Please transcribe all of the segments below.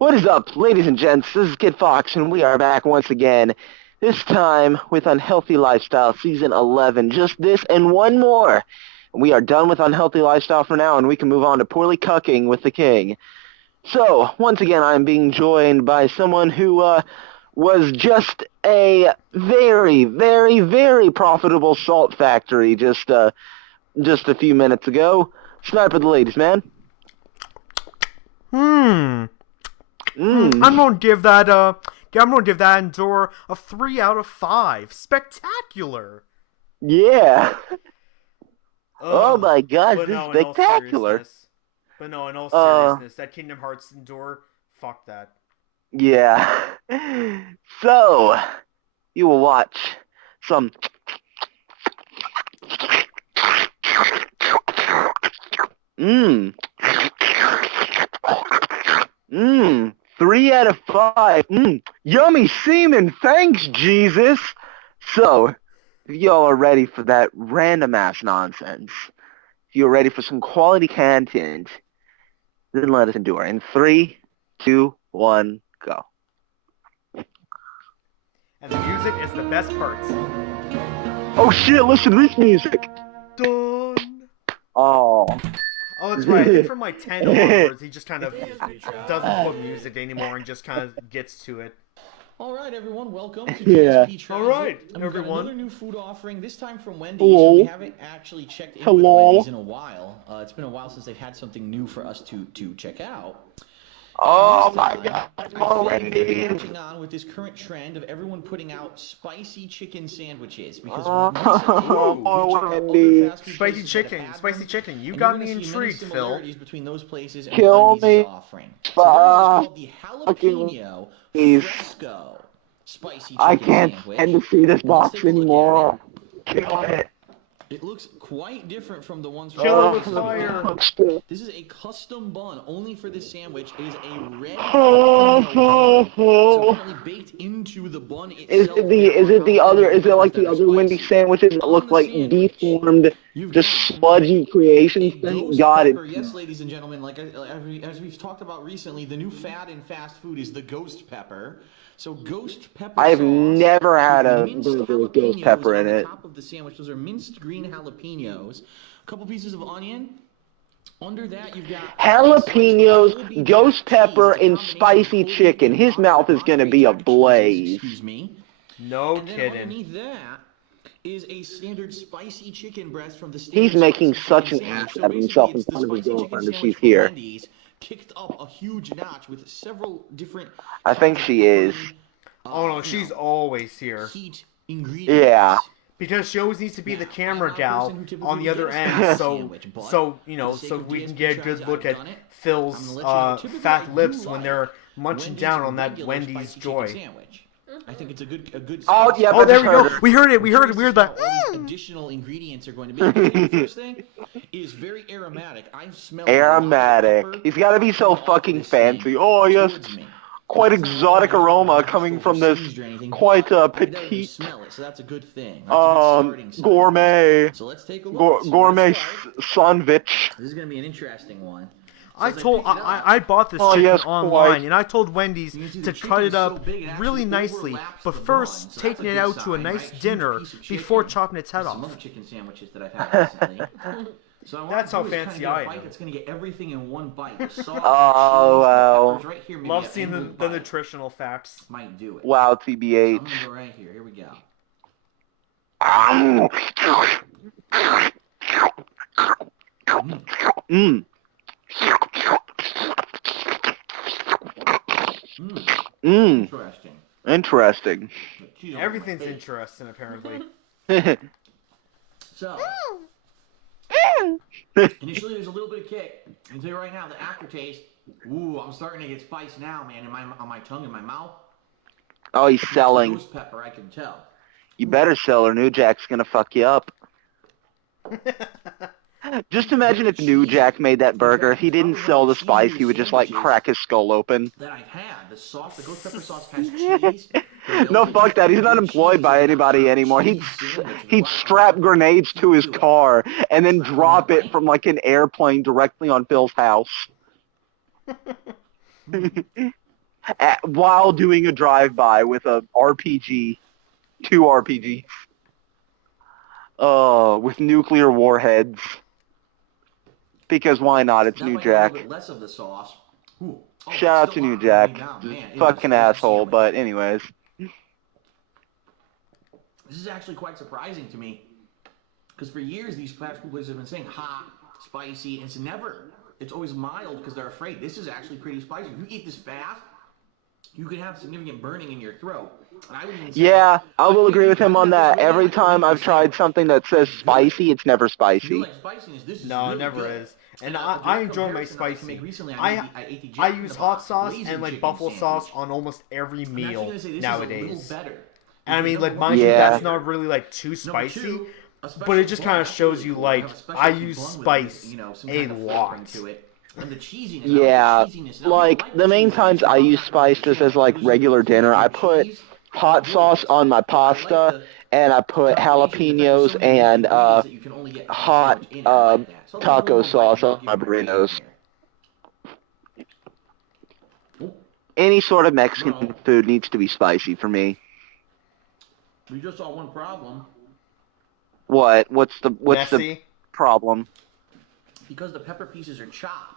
What is up, ladies and gents? This is Kid Fox, and we are back once again. This time with Unhealthy Lifestyle Season 11. Just this and one more. We are done with Unhealthy Lifestyle for now, and we can move on to Poorly Cucking with the King. So, once again, I'm being joined by someone who was just a very, very, very profitable salt factory just a few minutes ago. Snipertheladiesman. I'm gonna give that Endure a 3 out of 5. Spectacular. Yeah. Oh Ugh. my gosh, But this is no, in all spectacular. seriousness. But no, in all Uh, seriousness, that Kingdom Hearts Endure, fuck that. yeah. So, you will watch some. Mmm. Mmm. 3 out of 5. Mmm. Yummy semen. Thanks, Jesus. So, if y'all are ready for that random ass nonsense, if you're ready for some quality content, then let us endure. In 3, 2, 1, go. And the music is the best part. Oh shit, listen to this music. Done. Oh. Oh, that's right. I think from like 10 onwards, he just kind of doesn't put music anymore and just kind of gets to it. All right, everyone, welcome to Yeah. DSP Transit. All right, And we've got everyone. another new food offering, this time from Wendy's. Hello. We haven't actually checked in with Hello. Wendy's in a while. It's been a while since they've had something new for us to check out. Oh my god, more They're Wendy. catching on with this current trend of everyone putting out spicy chicken sandwiches. Because Oh, recently, more we checked out other Wendy. fast food Spicy places that have chicken, had spicy them, chicken. You and you're got going me to see many intrigued, Phil. similarities between those places and Kill what Wendy's is me. offering. So theirs is called the Fucking jalapeno please. fresco spicy I chicken can't sandwich. stand to see this And let's box take a look anymore. at Kill it. it looks quite different from the ones from Kill it other with places we've fire. had. This is a custom bun only for this sandwich. It is a red jalapeno bun. So apparently baked into the bun itself. Is it like the other Wendy sandwiches that On look the like sandwich, deformed, you've just got sludgy creations? a Thank ghost God pepper. it's Yes, ladies and gentlemen, as we've talked about recently, the new fad in fast food is the ghost pepper. So ghost pepper I've sauce never had with a minced burger with ghost jalapenos pepper on in the it. top of the sandwich. Those are minced green jalapenos. A couple pieces of onion. Under that, you've got Jalapenos, ghost pepper, and spicy chicken. His mouth is going to be ablaze. Excuse me. No And then kidding. underneath that is a standard spicy chicken breast from the He's standard making spicy such chicken an ass sandwich. So out of basically, himself in it's the front of his spicy chicken girlfriend if sandwich she's from here. Wendy's kicked up a huge notch with several different I think kinds of she is. different, Oh no, she's always here. heat ingredients. Yeah. Because she always needs to be the Now, camera I'm not a person gal who typically on the would other get a end, spicy so sandwich, but so for the sake of we can DSP get a good Transit, look I've at done it. I'm Phil's gonna let you know, typically I fat do lips when like they're munching Wendy's down on that regular Wendy's spicy joy. chicken sandwich. I think it's a good Oh, spice. yeah, Oh, I there just we go. heard her. We heard it. We heard All the. these additional ingredients are going to be. I can tell you the first thing is very aromatic. I've smelled Aromatic. a lot of He's got to be so coming off fucking this thing fancy. Oh, yes. towards me. Quite That's not like exotic I have aroma my coming nostrils from are this seized or anything, quite but I definitely petite smell it, so that's a good thing. That's a good starting sign. gourmet So let's take a look. See where to gourmet start. sandwich. This is going to be an interesting one. So I bought this Oh, chicken yes, online, quite. and I told Wendy's you can see to the cut it chicken's so up big, it really actually nicely, overlaps but the bun, first so that's taking a it good out to a sign, nice right? Huge dinner piece of before chicken. chopping its head Some off. other chicken sandwiches that I've had recently. So I want That's to how do is kind of fancy get a I bite am. that's going to get everything in one bite. The sauce, Oh, cheese, the wow. peppers right here. Maybe Love an seeing angled the bite nutritional facts. might do it. Wow, So I'm TBH. going to go right here. Here we go. Mmm. Mmm. Interesting. Interesting. Everything's interesting, apparently. So, initially there's a little bit of kick. I can tell you right now, the aftertaste. Ooh, I'm starting to get spice now, man, on my tongue, in my mouth. Oh, he's That's selling. ghost pepper, I can tell. You better sell or New Jack's gonna fuck you up. Just imagine if New Jack made that burger. If he didn't sell the spice, he would just like crack his skull open. That I've had. The sauce, the ghost pepper sauce has cheese. No, fuck that. He's not employed by anybody anymore. He'd strap grenades to his car and then drop it from like an airplane directly on Phil's house. while doing a drive-by with a RPG, 2 RPGs, with nuclear warheads. Because why not? It's That New might be a Jack. little bit less of the sauce. Ooh. Oh, Shout out to still New hot Jack. way down. Man, it is Fucking a asshole, sandwich. but anyways. This is actually quite surprising to me. Because for years, these fast food places have been saying hot, spicy, and it's always mild because they're afraid. This is actually pretty spicy. If you eat this fast, you could have significant burning in your throat. And I would even say, Yeah, I will agree with him on that. Every time I've tried something that says spicy, it's never If you spicy. like spiciness, this is No, really it never good. is. And a I direct enjoy my comparison I like to make spicy. recently, I ate the I Jack in use the hot Box sauce blazing and like chicken buffalo sauce sandwich. on almost every I'm actually meal gonna say this nowadays. is a little better. And I mean, Because like, number one, mind you, Yeah. that's not really like too number spicy, two, a but special it just bun, kind of that's shows really you cool. like Have a I specialty use bun with, spice you know, some a kind of flavoring lot. to it. And the cheesiness. Yeah, I like the cheesiness. Now, like, people the main cheesiness, times but I I'm use not gonna spice say just that. as, like, This is regular cool dinner. I with put cheese. hot Avoid sauce this. on my But I like pasta, the and I put combination of the fact there's jalapenos so many unique and, ingredients that you can only get on this hot, sandwich in. I like that. So I'll give it a taco little more bite, sauce and I'll on give my my rating burritos. here. Ooh, Any sort of Mexican no, food needs to be spicy for me. we just saw one problem. What? What's the Messy. problem? Because the pepper pieces are chopped.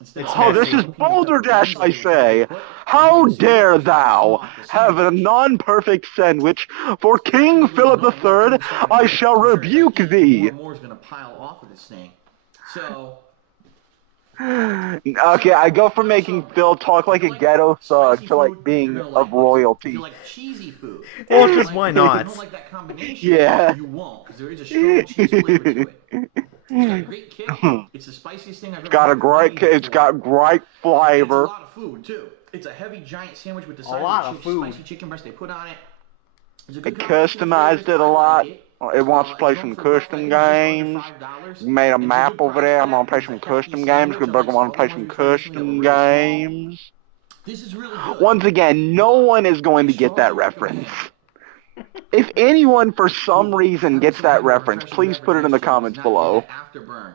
Instead It's of Oh, this messy. is jalapeno Boulder pepper Dash, beans I like it was say. put How the dare sandwich chops thou off the have a sandwich. non-perfect sandwich? For It's actually King really Philip annoying. Look, III, it's starting to I drip. shall I'm sure as I rebuke eat, thee. more and more is going to pile off of this thing. So, Okay, I go from making Phil talk like a ghetto thug to, like, food, you're being going to of like it. If you royalty. like cheesy food, Well, you because like why it. If you not? don't like that combination, Yeah. you won't, because there is a strong cheese flavor to it. It's got a great kick. It's the spiciest thing I've ever had from Wendy before. It's got great And it's a flavor. lot of food, too. It's a heavy, giant sandwich with the A size lot of of a food. spicy chicken breast they put on it. It's a I good combination of flavors. customized it a I lot. like it. It wants to play It's going some for a buck, I custom think, just under games. $5. Made a And it's a map good over price there. for I'm that gonna play because some it's a hefty custom games. sandwich, Good bug, I unlike want to other play ones some we tried recently that custom were really small. games. This is really good. Once again, no one is going to get that Strongly reference. recommend. If anyone for some reason Have gets some that kind of a reference, refreshing please put beverage it in the next to it. comments It's not below. that afterburn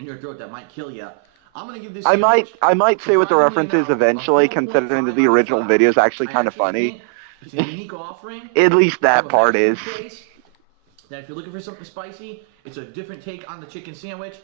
in your throat that might kill you. I'm gonna give this I sandwich, might say what the surprisingly reference is enough, eventually, a considering that 4.5 the out of original 5. video is actually I kind of actually funny. think it's a unique offering At least from that a part fast is. food place that if you're looking for something spicy, it's a different take on the chicken sandwich.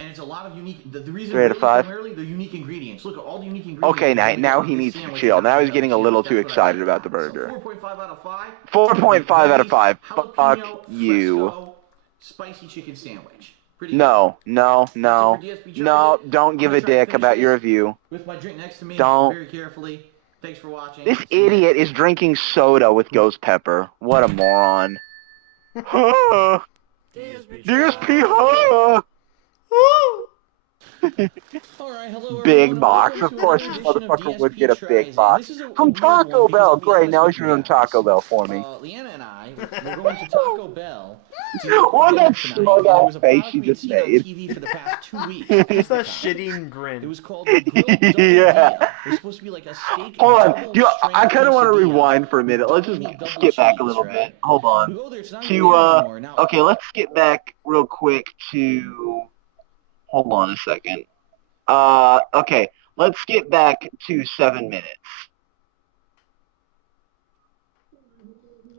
And it's a lot of unique. The reason 3 out of really 5. primarily the unique ingredients. Look at all the unique ingredients. Okay, you're gonna get now on he this needs to sandwich chill. and not Now any he's other getting a little sandwich. too That's what I excited like about the about it. burger. So 4.5 out of 5. 4.5 out of 5. Fuck Jalapeno you. fresco spicy chicken sandwich. Pretty No, no, good. no. That's it for DSP. No, don't I'm give gonna a try to dick finish about your this review. with my drink next to me. Don't. Very carefully. Thanks for watching. This See you idiot next is drinking soda with ghost pepper. What a moron. DSP, huh? Alright, hello Big everyone, and box. welcome Of to course, another this edition of motherfucker would DSP get a big Tries In. box. This is a From weird one Taco because Bell. I'll be Great, honest now with he's you doing guys. Taco Bell for me. Leanna and I, we're going to Taco Bell to What dinner that tonight. smug There ass was a face product you we had just seen on made. TV for the past 2 weeks. Just a advertised. shitting It grin. was called the grilled double Yeah. deal. It was supposed to be like a steak Hold on. double Yo, I strength kind of want to quesadilla rewind for a with minute. Let's double just meat, double skip back a cheese, little right? bit. Hold We on. go there, it's not even there anymore. Now, Okay, let's skip back real quick to, hold on a second. Okay, let's get back to 7 minutes.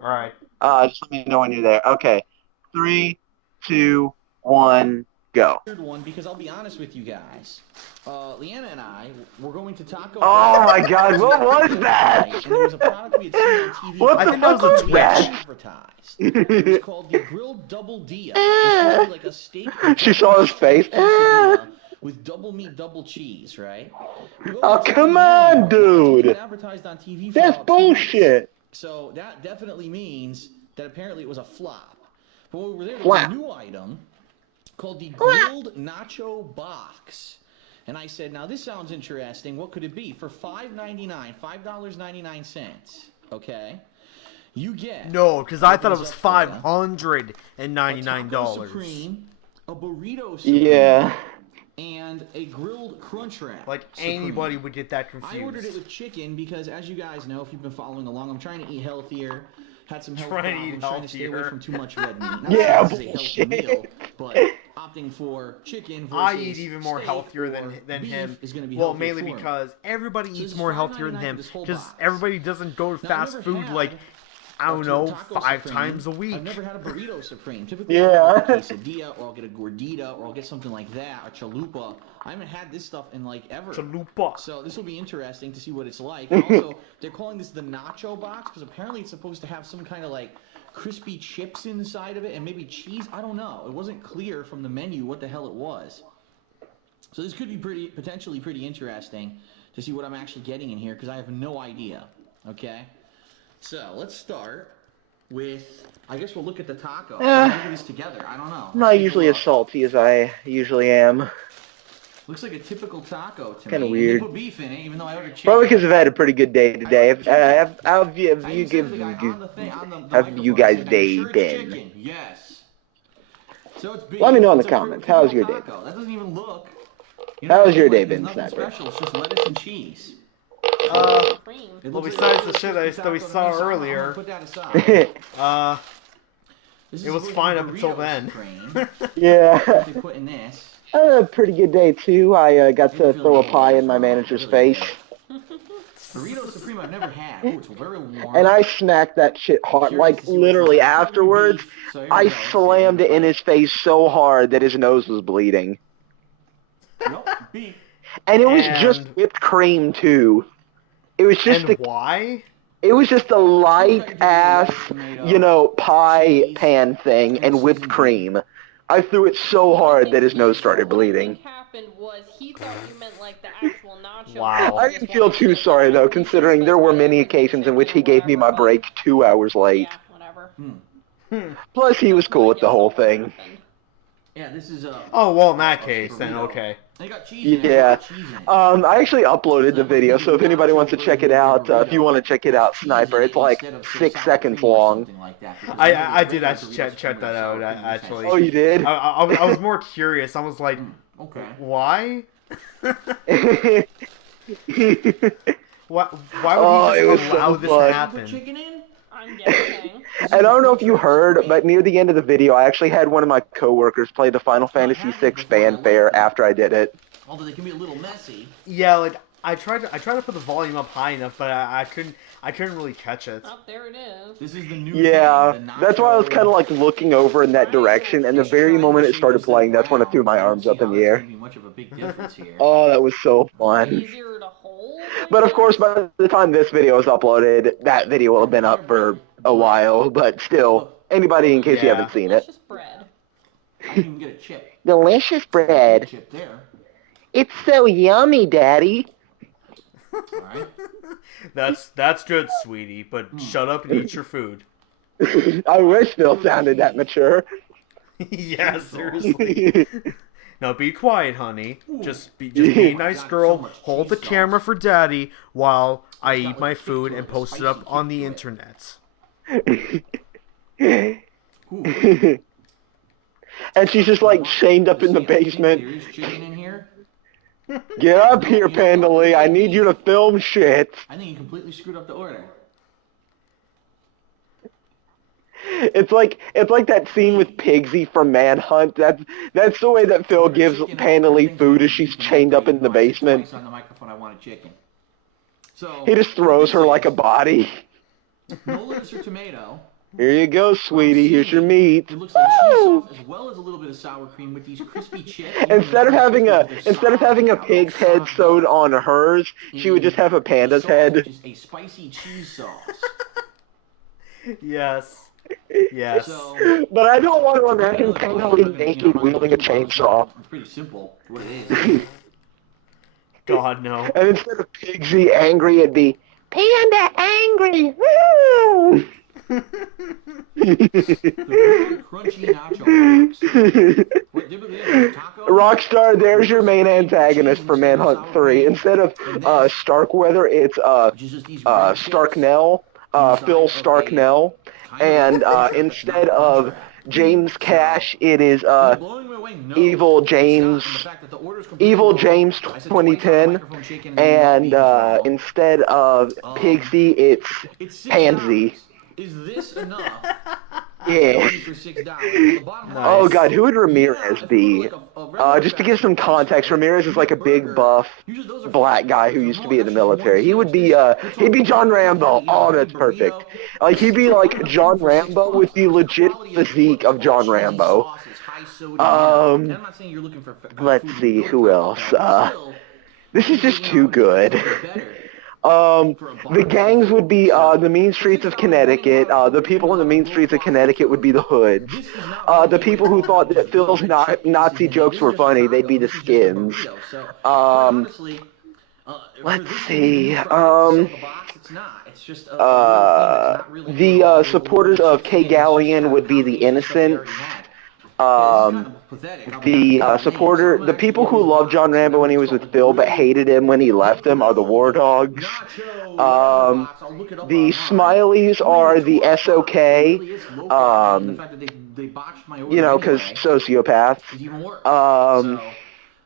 Alright. Just let me know when you're there. Okay, 3, 2, 1, go. One because I'll be honest with you guys. Leanna and I were going to Taco Bell. Oh my God, what was that? And there was a product we had seen on TV. What I the think that fuck was a was that? Advertised. It was called the grilled double deal. It was supposed to be like a steak. She saw his face. Quesadilla with double meat, double cheese, right? Oh, come on, dude. It's been advertised on TV for That's about 2 weeks. bullshit. So that definitely means that apparently it was a flop. But when we were there, there was a new item called the grilled nacho box. And I said, now this sounds interesting. What could it be? For $5.99, $5.99, okay? You get... No, because I thought it was $599. $599. Supreme, a burrito supreme, Yeah. and a grilled crunch wrap. Like, supreme. anybody would get that I confused. ordered it with chicken because, as you guys know, if you've been following along, I'm trying to eat healthier. Had some health Trying to eat problems, trying to stay away healthier. from too much red meat. Not Yeah, that this is a healthy bullshit. meal, but opting for chicken versus I eat even more steak healthier or than beef him. is going to be Well, healthier mainly for him. because everybody So eats this is more healthier than $5.99 him. for this whole Because box. everybody doesn't go to Now, I've fast never food had like, I don't know, Taco 5 Supreme. times a week. I've never had a burrito supreme. Typically, I'll get a quesadilla, or I'll get a gordita, or I'll get something like that, a chalupa. I haven't had this stuff in like ever. Chalupa. So this will be interesting to see what it's like. And also, they're calling this the nacho box because apparently it's supposed to have some kind of like crispy chips inside of it and maybe cheese. I don't know. It wasn't clear from the menu what the hell it was. So this could be potentially pretty interesting to see what I'm actually getting in here because I have no idea. Okay. So let's start with, I guess we'll look at the taco. Look at this together. I don't know. I'm not usually as salty as I usually am. Looks like a typical taco to Kinda me. weird. And they put beef in it, even though I ordered chicken. Probably because I've had a pretty good day today. How have you guys' day been? Yes. So it's beef. Let me know in the comments. How's your day? That doesn't even look. How's your day been, Sniper? Sniper? It's just lettuce and cheese. Well, besides the shit that we saw earlier, it was fine up until then. Yeah. What they put in this. I had a pretty good day, too. I got to throw a pie in my manager's face. Burrito Supreme I've never had. Ooh, it's very warm. And I smacked that shit hard. Like, literally afterwards, I slammed it in his face so hard that his nose was bleeding. And it was just whipped cream, too. It was just why? It was just a light-ass, pie pan thing and whipped cream. I threw it so hard that his nose started bleeding. What happened was he thought you meant like the actual nacho. Wow. I didn't feel too sorry, though, considering there were many occasions in which he gave me my break 2 hours late. Yeah, whatever. Plus, he was cool with the whole thing. Yeah, this is Oh, well, in that case, then okay. They got cheese in it. Yeah. I actually uploaded the video, so if anybody wants to check it out, if you want to check it out, Sniper, it's like 6 seconds long. I did actually check that out, actually. Oh, you did? I was more curious. I was like, okay. Why? Why Oh, would it he was just allow so this fun. to happen? Chicken in? I'm guessing. And I don't know if you heard, but near the end of the video, I actually had one of my coworkers play the Final Fantasy VI fanfare after I did it. Although they can be a little messy. Yeah, like I tried to put the volume up high enough, but I couldn't really catch it. Oh, there it is. This is the new Yeah, thing, the that's why I was nacho- kind of like looking over in that direction, and the very moment it started playing, that's when I threw my arms up in the air. Much of a big difference here. Oh, that was so fun. Easier to hold. But of course, by the time this video is uploaded, that video will have been up for a while, but still, anybody in case you haven't seen it. Delicious bread. I didn't even get a chip. Delicious bread. Chip there. It's so yummy, Daddy. Alright. That's good, sweetie, but shut up and eat your food. I wish Phil sounded that mature. Yeah, seriously. Now be quiet, honey. Just be a nice girl. Hold the camera for Daddy while I eat my food and post it up on the internet. And she's just like chained up in the basement. There is chicken in here. Get up here, Panda Lee. I need you to film shit. I think you completely screwed up the order. It's like that scene with Pigsy from Manhunt. That's the way that Phil gives Panda Lee food as she's chained up in the basement. On the microphone, I wanted chicken. So He just throws her like a body. no lettuce or tomato. Here you go, sweetie. Here's your meat. It looks like cheese sauce as well as a little bit of sour cream with these crispy chips. Instead of having a pig's head sewed on hers, she would just have a panda's head. Which is a spicy cheese sauce. Yes. Yes. So, But I don't want to imagine Panda Lee naked wielding a chainsaw. it's pretty simple. What it is. God, no. And instead of Pigsy angry, it'd be Panda angry. Woo! Crunchy nacho box. What did it taco? Rockstar, there's your main antagonist for Manhunt 3. Instead of Starkweather, it's Starknell, Phil Starknell. And instead of James Cash, it is Evil James 2010. And instead of Pigsy, it's Pansy. Is this enough Yeah. For $6. The bottom line Oh Nice. God, who would yeah, Ramirez if we be? were like a regular Just to give fast some food place, context, right? Ramirez is You like get a big burger, buff usually those are black guy $5 who or used to more. be in the That's just one military. He would sandwich. be This, he'd be you're John talking right now, Rambo. you Oh, have a that's big perfect. burrito. Like he'd be You're like ordering the John food for Rambo with the $6. The legit quality of the physique food is of John all cheese Rambo. sauce, it's high sodium. And I'm not saying you're looking for good Let's food. see Don't get who Taco else. Bell, but still, This is I think just that, too I think that's good. a little bit better. For a The box of gangs would food. be So, the mean for streets of $6, you're getting a Connecticut. lot of The food and people a in the lot of mean low streets of quality Connecticut would food. be the hoods. This does not rank The anywhere people who close to thought just that blue Phil's red chip pieces Nazi in there. jokes This were is just a funny, they'd be taco. the This is just a skins. burrito. So, quite Um, honestly, for let's this to be the see. new product to sell the box, it's not. It's just a little thing that's not really good. All The the supporters little of chips K in it is just Gallion kind of would be the combination stuff they already innocents. had. Yeah, this is kind of pathetic. I'll be honest. It's lame. So I'm The gonna actually people give who these a loved John box, and Rambo when he everything's was called with like Phil but the hated him when he left him are the War grilled Dogs. nacho whatever Um, box. I'll look it up the online. Smileys I'm gonna are get the 12 bucks. It SOK. really is low carb, and the fact that they botched my order Because anyway sociopaths. is even worse. Um, So,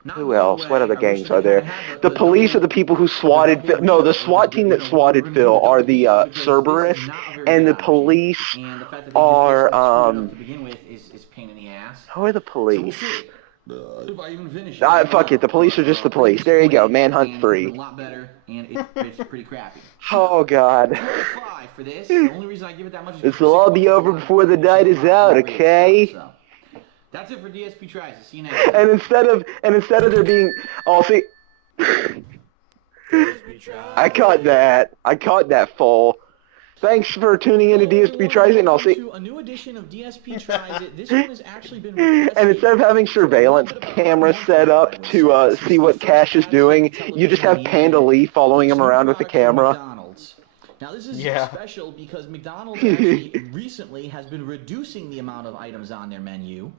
not who blown else? What away. other I wish gangs that they are kind there? of had The police are the double people who swatted Phil. No, the SWAT team that swatted we're gonna do Phil the are double the deal because this Cerberus, is not a very and good the option. police And the fact that they just are basically screwed it up to begin with is pain in the ass. who are the So we'll police? see. If I even finish it, I don't Fuck know. it, the police are just the Pretty police. There you go, disappointed, Manhunt and it could've been 3. a lot better, and it's pretty crappy. Oh God. 2 out of 5 for this. The only reason I give it that much is This for will all $6 be it's a over lot of before food, the and it's just night a is lot of out, great okay? stuff, so. That's it for DSP Tries. See you next time. And instead of there being, oh see, I caught that. I caught that full. Thanks for tuning in to Hello, DSP everyone, Tries It, and I'll welcome see. to a new edition of DSP Tries It. This one has actually been And requested. instead of having So a little surveillance bit about a cameras month set ago, up I will to say. see This is what the first Cash is ad-supported doing, you just television have in the Panda internet Lee following for him two around with the products from camera. McDonald's. Now this is Yeah. special because McDonald's actually recently has been reducing the amount of items on their menu.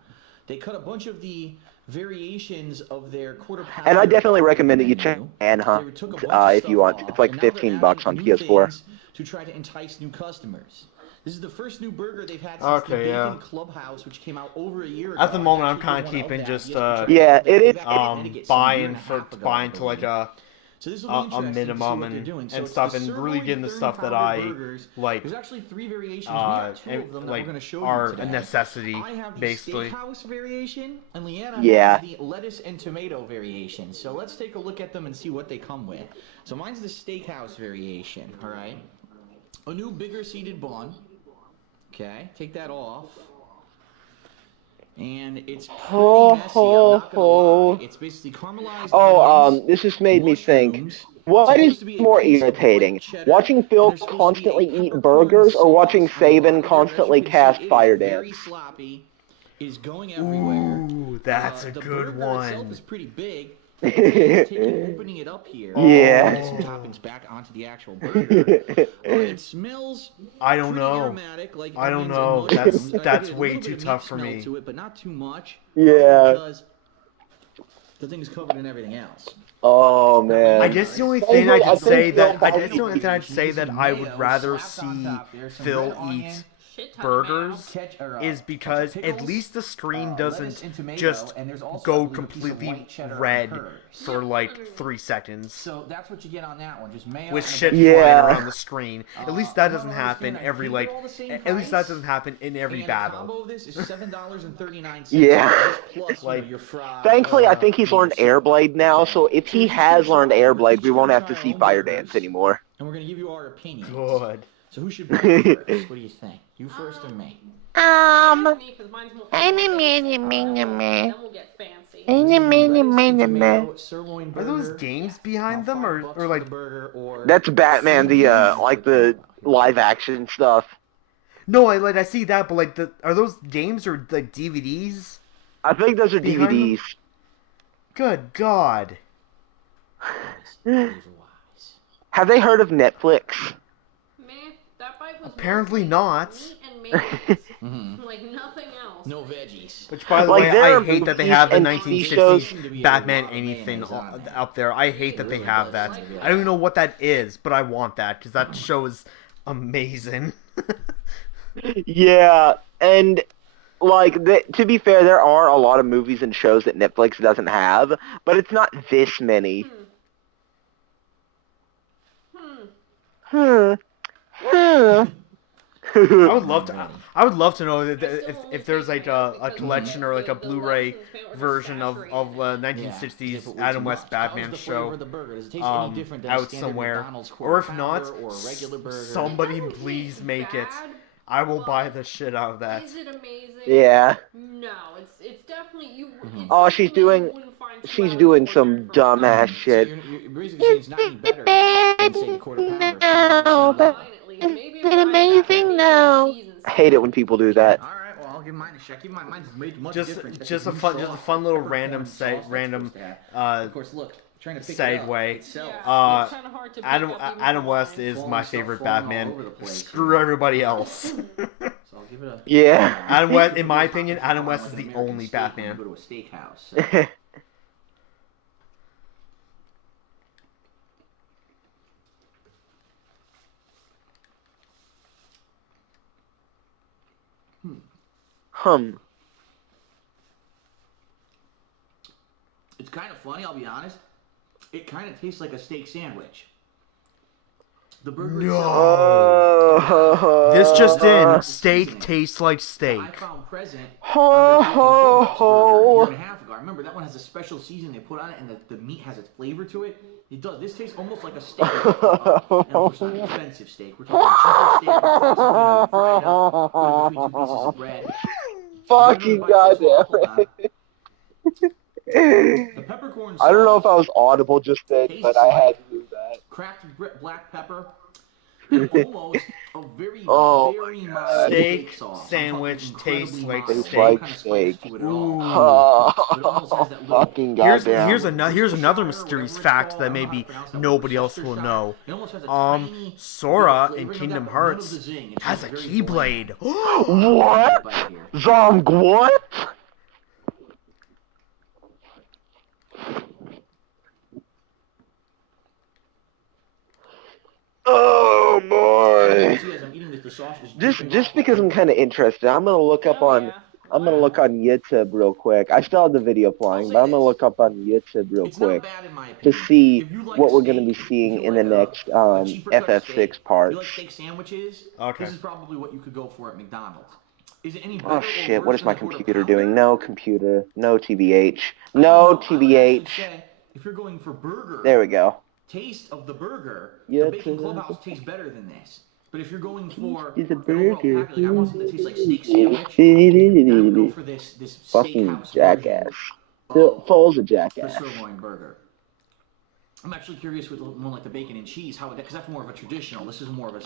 They cut a bunch of the variations of their quarter pounder. And I definitely recommend that you menu. check Manhunt They took a bunch of if you stuff want. off, It's like and now they're $15 adding on new PS4. things to try to entice new customers. This is the first new burger they've had since the Okay, yeah. Bacon Clubhouse, which came out over a year ago. At the moment, I'm Actually, kind did of one keeping that. just Yeah, it is. buying to like So this will be a interesting to see minimum what they're doing. So and it's stuff, the and really sirloin getting the 30 stuff that pounder I burgers. like. There's actually 3 variations. We have 2 of them that we're going to show are you today. a necessity, I have the basically. steakhouse variation, and Leanna Yeah. has the lettuce and tomato variation. So let's take a look at them and see what they come with. So mine's the steakhouse variation, all right? A new bigger seeded bun. Okay, take that off. And it's pretty messy, I'm not gonna lie. It's basically caramelized onions, This just made me think. mushrooms. What is Supposed to be a more base of irritating? white cheddar, Watching and Phil there's supposed to be a constantly eat peppercorn burgers or watching sauce on the bottom Saban of there, but as you constantly can see, cast it is fire very dance? sloppy, is going everywhere. Ooh, that's a The good burger itself one. is pretty big. It's taking opening it up here. Yeah. Get some toppings back onto the actual burger. It smells I don't pretty know. aromatic, like I don't onions and know. mushrooms. That's I get a way little too bit of tough meat for smell me. to it, but not too much. Yeah. Because the thing is covered in everything else. Oh man. I guess the only Thankfully, thing I I could think say Phil that I probably- guess the only thing I'd say that I would rather see Phil eat Shit ton of burgers mayo. is because at least the screen doesn't just go completely red for like 3 seconds So that's what you get on that one. Just mayo with and a shit bunch Yeah. flying around the screen. At least that doesn't $100 happen here, every and I like. think they're all the same At least that price. doesn't happen in every And the combo battle. of this is $7.39. Yeah. This plus, Like, your fries. Thankfully, I think he's and your learned soda. Airblade now, Okay. so if So he we're just has gonna learned try- we're Airblade, each we won't gonna have to try our see own fire burgers, dance anymore. And we're going to give you our opinions. good. So who should buy first? What do you think? You first or me? Ask me, 'cause mine's more then we'll get fancy. Tomato sirloin Are those burger. games behind them, $5 or for like? the burger, or That's Batman, the live action stuff. No, I see that, but like are those games or like DVDs? I think those are Behind them? DVDs. Good God. These are wise. Have they heard of Netflix? Man, that bite was Apparently mostly not. meat and mayonnaise. Like nothing else. No veggies. Which, by the Like, way, there I are hate that they movies have the and 1960s TV shows. Batman Lot of anything mayonnaise on there. out there. I hate that they really have does that. sound good. I don't even know what that is, but I want that because that show is amazing. Yeah, and like to be fair, there are a lot of movies and shows that Netflix doesn't have, but it's not this many. Hmm. I would love to know if there's like a collection or like a Blu-ray version of 1960s Adam West Batman show out somewhere, or if not, somebody please make it. I will buy the shit out of that. Is it amazing? Yeah. No, it's definitely you. Oh, It's something that you wouldn't find 2 hours doing later some from dumbass McDonald's. shit. You're basically saying it's not any better than, say, the quarter pounder. Fine, at least. Maybe if I had amazing now. I hate it when people do that. All right, well, I'll give mine a shot. Keep mine's made much different. Just a fun little random of course, look, trying to pick segue. It's kind of hard to Adam West is my favorite Batman. Screw everybody else. So I'll give it a Yeah. Adam West, in my opinion, Adam West is the only Batman. Go to a steakhouse. It's kind of funny, I'll be honest. It kind of tastes like a steak sandwich. The burger itself. This just in, steak tastes like steak. I found present Ho, ho, ho. a year and a half ago. I remember that one has a special seasoning they put on it, and the meat has its flavor to it. It does. This tastes almost like a steak. And of course, not an expensive steak. We're talking cheaper steak. It's fried up, put it between 2 pieces of bread. Fucking goddamn. The peppercorn sauce. I don't know if I was audible just then, but I had to do that. Cracked black pepper. And almost a very mild steak sauce. sandwich tastes like Tastes steak. like steak. Ooh. Fucking goddamn. Here's another mysterious fact that maybe nobody else will know. Sora in Kingdom Hearts has a keyblade. What? Zong, what? Oh boy! Just because I'm kind of interested, I'm gonna look up on YouTube real quick. I still have the video playing, but I'm gonna look up on YouTube real quick to see what we're gonna be seeing in the next FF6 parts. Okay. This is probably what you could go for at McDonald's. Is it any better Oh shit! What is my computer doing? No computer. No TBH. No TBH. If you're going for burger. There we go. Taste of the burger, the Bacon Clubhouse tastes better than this. But if you're going for the burger, I want something that tastes like steak sandwich. I would go for this fucking steakhouse jackass. Foles a jackass. The sirloin burger. I'm actually curious with one like the bacon and cheese, how would that? Because that's more of a traditional. This is more of a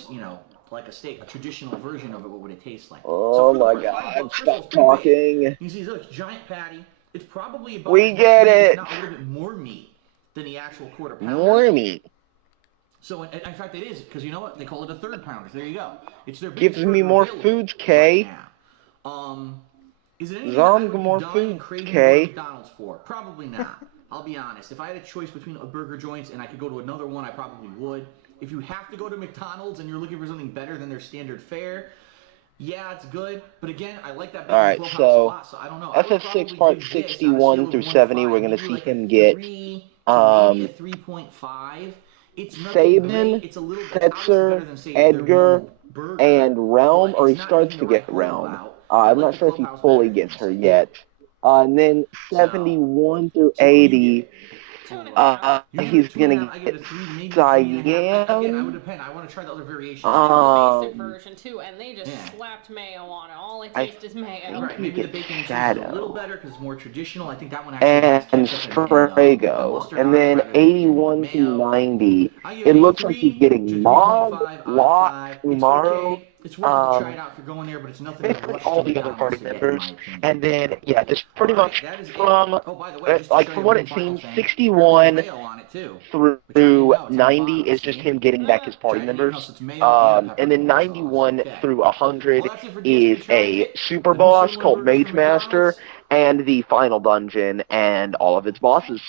like a steak, a traditional version of it. What would it taste like? Oh my God! Stop talking. You see, look, giant patty. It's probably about. We get it. Not a little bit more meat than the actual quarter pounder. More meat. So in fact it is, because you know what? They call it a third pounder. There you go. It's their gives me more foods, K. Is it anything more foods, K. McDonald's for? Probably not. I'll be honest. If I had a choice between a burger joint and I could go to another one, I probably would. If you have to go to McDonald's and you're looking for something better than their standard fare, yeah, it's good. But again, I like that. Alright, so a lot, so I don't know. FF6 part 61 through 70, we're gonna see him get 3.5. Sabin, Setzer, Edgar, and Realm, or he starts to get Realm. I'm not sure if he fully gets her yet. And then 71 through 80, he's gonna get Cyan. I want to try the other variations. Basic version too, and they just slapped mayo on it. All I taste is mayo. Right, maybe the bacon is a little better because it's more traditional. I think that one and Sprago. And then 81 through 90, it looks like he's getting Mog, Lot, Umaru, it's worth to try it out if you're going there, but it's nothing. Basically all the other party members, and then just pretty much from like from what it seems, 61 through 90 is just him getting back his party members, and then 91 through 100 is a super boss called Mage Master, and the final dungeon and all of its bosses.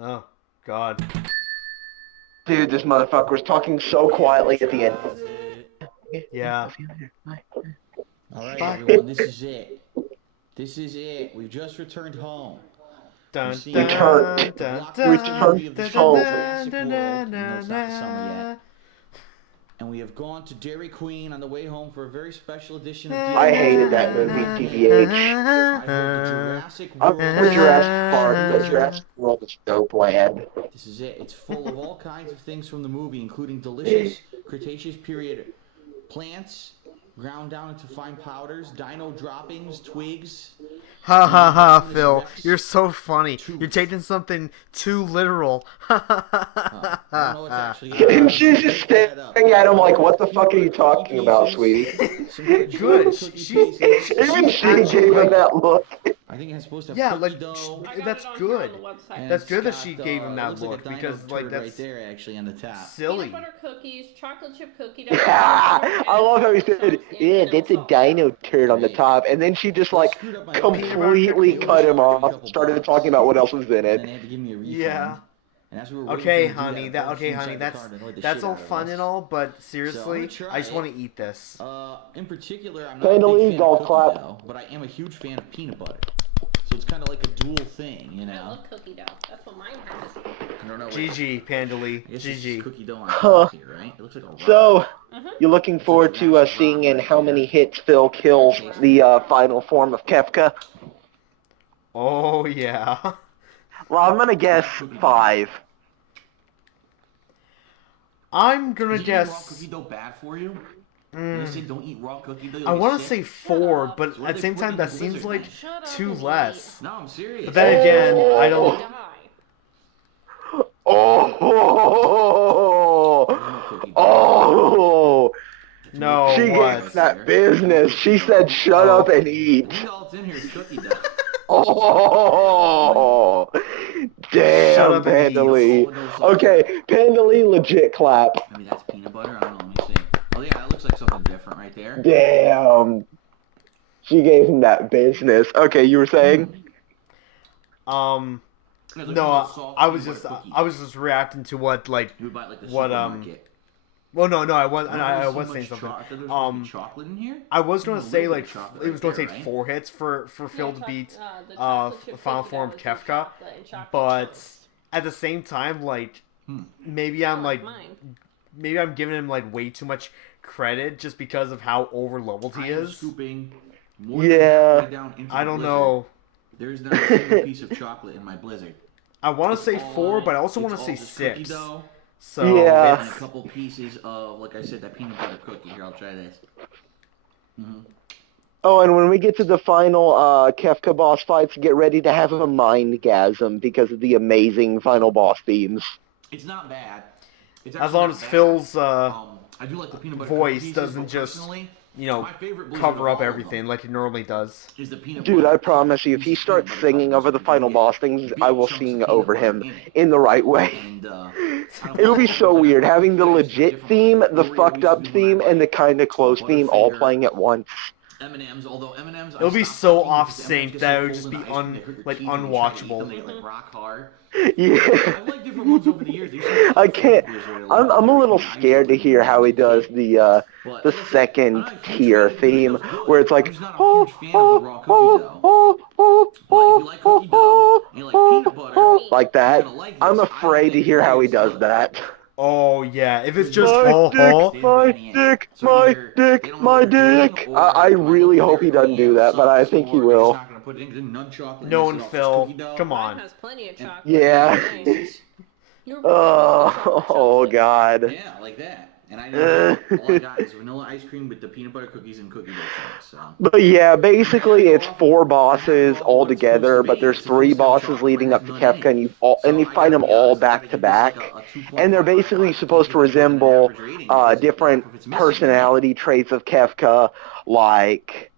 Oh God. Dude, this motherfucker was talking so quietly at the end. Yeah. Alright, everyone, this is it. This is it. We've just returned home. Returned home. And we have gone to Dairy Queen on the way home for a very special edition of I hated that movie, TBH. I hope the Jurassic I'm World. for Jurassic Park, but Jurassic World is dope land. This is it. It's full of all kinds of things from the movie, including delicious Cretaceous period plants ground down into fine powders, dino droppings, twigs. Ha ha ha, Phil. You're so funny. You're taking something too literal. Ha ha ha I don't know what's ha actually And she's just staring at him like, what the fuck are you talking about, sweetie? Good. Even she gave him that look. I think it's supposed to have Yeah, cookie like dough. that's good. And That's it's good that got, she gave him it that looks look like a dino because like turd that's right there actually on the top. silly. Peanut butter cookies, chocolate chip cookie. Yeah, I love how he said, yeah, that's a dino turd on the top. And then she just like completely cut him off, started talking about what else was in And then it. they had to give me a refund. Yeah. And as we were waiting Okay, for them to do honey. that, That's all fun and all, but seriously, I just want to eat this. In particular, I'm not Panda a big Lee, fan golf of clap. cookie dough, but I am a huge fan of peanut butter. So it's kind of like a dual thing, you I know. love cookie dough. That's what mine has. I don't know. GG, Panda Lee. I guess it's GG. cookie dough on top here, right? It looks like a rock. So, you're looking forward to seeing in how many hits Phil kills the final form of Kefka? Oh yeah. Well, I'm gonna guess 5. I'm gonna Is eating raw guess. cookie dough bad for you? They say don't eat raw cookie dough. I want to say 4, up. but at the same time, that seems like Shut up too and less. No, I'm serious. But then again, I eat. don't. Die. Oh! Cookie dough. Oh! No, She what? gave that business. She said, shut up and eat. I think all it's in here is cookie dough. Oh! Shut Damn, up and eat. Panda Lee. Okay, Panda Lee, legit clap. I mean, that's peanut butter. I don't know. Let me see. Oh yeah, that looks like something different right there. Damn. She gave him that business. Okay, you were saying? No, I was just reacting to what like You would buy it like the what supermarket. Well, no, I was Why I is was so saying much something. chocolate in here? I was gonna There's a say little like bit of chocolate it was right gonna there, take right? 4 hits for Phil to beat the chocolate chip Final cookie Form dough is Kefka, chocolate and chocolate but chunks. at the same time, like maybe I I'm like like mine. maybe I'm giving him like way too much credit just because of how over leveled he I am is. scooping more Yeah. than halfway down into I the don't blizzard. know. There is not a single piece of chocolate in my blizzard. I want to It's say all- 4, but I also it's want to all say just cookie 6. dough So Yeah. and a couple pieces of, like I said, that peanut butter cookie. Here, I'll try this. Oh, and when we get to the final Kefka boss fights, get ready to have a mindgasm because of the amazing final boss themes. It's not bad. It's as actually long not as bad. Phil's I do like the peanut butter voice cookies, doesn't but just personally, my favorite blizzard cover of up all of everything them like it normally does. is the peanut Dude, butter I promise you, if he Reese's starts peanut butter singing cup over the blizzard, final because you boss get things, big I will chunks of sing peanut over butter him in it. in the right way. And It'll be so weird, having the legit theme, the Oreo fucked up Reese's when I theme, and the like kinda close theme all Butterfinger, playing at once. M&M's, although M&M's It'll be so off sync that it would just be unwatchable. They get like rock hard. Yeah. I've liked different ones over the years. There's I can't. Blizzard, I'm a little American scared to Ice hear how he does the But, the like I said, second I'm not a huge tier fan of the cookie theme, dough's good. where it's like I'm just not a huge fan of the raw cookie dough. But if you like cookie dough and you like peanut butter, like that. you're gonna like this. I'm I afraid don't to think hear how he it's does good. that. Oh yeah, if it's just My ho ho. dick, my dick, So my either dick, they don't know my what they're doing, dick. or I my really local hope he Dairy doesn't Queen do that, but I sucks, think he or they're just will. not gonna put it in none chocolate. No, and and it's just Phil, cookie dough. come Mine on. has plenty of chocolate. Yeah. Nice. You're right. Oh God. Yeah, like that. And I know all I got is vanilla ice cream with the peanut butter cookies and cookie dough chunks. So. But yeah, basically it's 4 bosses all together, but there's 3 bosses leading up to Kefka, and you fight them all back to back, and they're basically supposed to resemble different personality traits of Kefka, like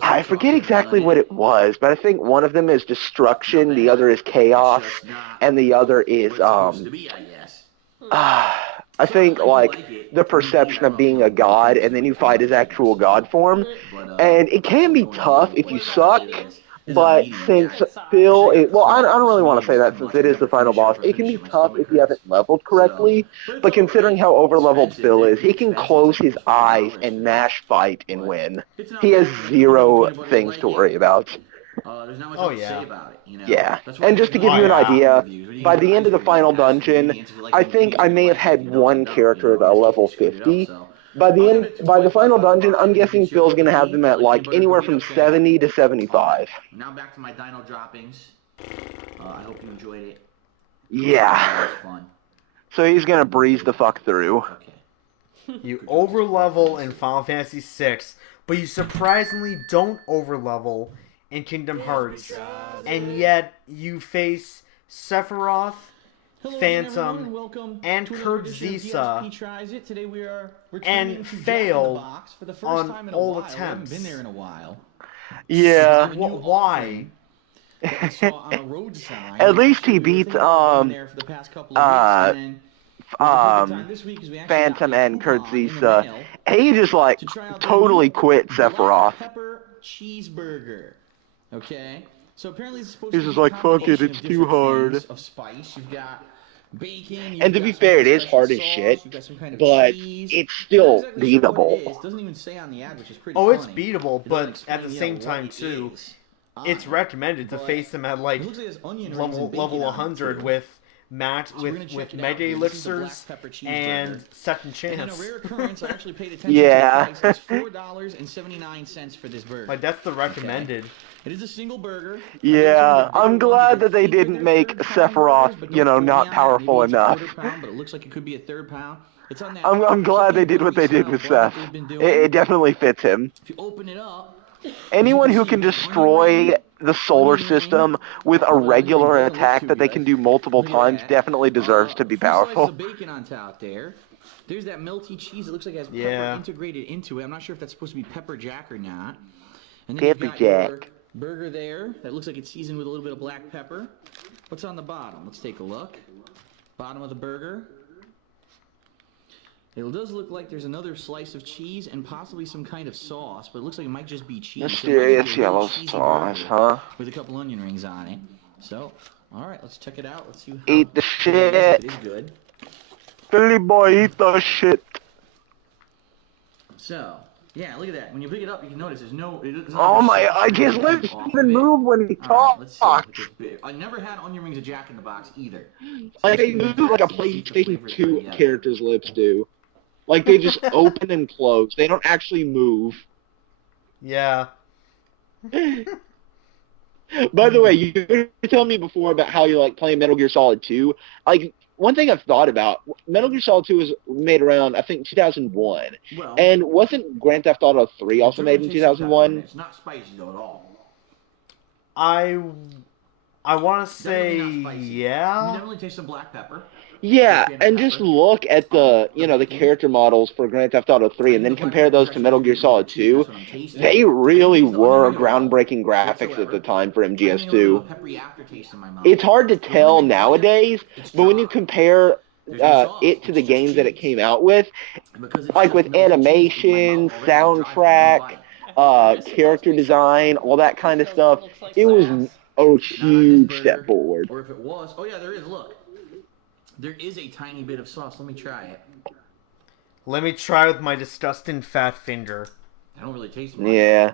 I forget exactly what it was, but I think one of them is destruction, the other is chaos, and the other is I think like the perception of being a god, and then you fight his actual god form, and it can be tough if you suck. But since Phil, I don't really want to say that since it is the final boss. It can be tough if you haven't leveled correctly. But considering how over-leveled Phil is, he can close his eyes and mash fight and win. He has 0 things to worry about. There's not much Oh, else to yeah. say about it, you know? Yeah, That's why and just to give you an idea, by the end of the final dungeon, I think I may have had one character at a level 50, By the final dungeon, I'm guessing Phil's gonna have them at like anywhere from 70 to 75. Now back to my dino droppings. I hope you enjoyed it. Yeah. It was fun. So he's gonna breeze the fuck through. Okay. You overlevel in Final Fantasy VI, but you surprisingly don't overlevel in Kingdom Hearts, and yet you face Sephiroth, Hello Phantom, again, welcome and to Kurt DSP Zisa, Tries It. Today we are and returning to Jack in the failed Box for the first on time in a all while. We haven't attempts. been there in a while. Yeah. Why? That we saw on a road sign. At least he Actually, we were beat thinking about going there for the past couple of weeks, and then it was the perfect time this week 'cause we actually got Phantom a and Kurt coupon in the Zisa. mail He just like to try out their totally new quit black Sephiroth. pepper cheeseburger. Okay, so apparently it's supposed He's to just be a like, fuck it, combination it's of too different hard. things of spice. You've got bacon. You've And to got be some fair, kind it of is special hard as sauce, shit, you've got some kind of but cheese. it's Not still exactly sure what it beatable. is. Doesn't even say on the ad, which is pretty Oh, funny. it's beatable, It doesn't but explain, at the you know, same what time it too, is it's on it. recommended to But face them at like it looks like there's onion rings and level bacon on it, 100 too. with So we're gonna check it out Mega here. This is the black Elixirs pepper and cheeseburger. Second And in a Chance. rare occurrence, I actually paid attention Yeah. to the price. It's $4.79 for this burger. Like that's the recommended. It is a single burger. Yeah, I'm glad that they didn't make Sephiroth, you know, not powerful enough. Maybe it's a quarter pound, but it looks like it could be a third pound. It's on that I'm glad they did chicken what they did burger with style bun Seth. that they've been doing. It definitely fits him. If you open it up, Anyone as who you can can see, destroy the solar onion ring, system with a well, the onion ring regular doesn't look attack too that they good. can do multiple Look at times that. definitely deserves to be 3 slices powerful. of bacon on top there. There's that melty cheese. It looks like it has pepper Yeah. integrated into it. I'm not sure if that's supposed to be pepper jack or not. And then Pepper you've got your jack. burger there. That looks like it's seasoned with a little bit of black pepper. What's on the bottom? Let's take a look. Bottom of the burger. It does look like there's another slice of cheese and possibly some kind of sauce, but it looks like it might just be cheese. Mysterious yellow sauce, huh? With a couple onion rings on it. So, all right, let's check it out. Let's see how Eat the good it is, if shit. it is good. Billy boy, eat the shit. So, yeah, look at that. When you pick it up, you can notice there's no. Oh my, I his lips even move when he All right, let's talks. see. I never had onion rings at Jack in the Box either. Like they move like a PlayStation 2 character's lips do. Like they just open and close. They don't actually move. Yeah. By the way, you were telling me before about how you like playing Metal Gear Solid 2. Like, one thing I've thought about, Metal Gear Solid 2 was made around, I think, 2001. Well, And wasn't Grand Theft Auto 3 also made in 2001? It's not spicy though at all. I want to say Definitely not spicy. You yeah. definitely taste some black pepper. Yeah, and just look at the, you know, the character models for Grand Theft Auto 3 and then compare those to Metal Gear Solid 2. They really were groundbreaking graphics at the time for MGS2. It's hard to tell nowadays, but when you compare it to the games that it came out with, like with animation, soundtrack, character design, all that kind of stuff, it was a huge step forward. Or if it was, oh yeah, there is, look. There is a tiny bit of sauce. Let me try it. Let me try with my disgusting fat finger. I don't really taste much. Yeah.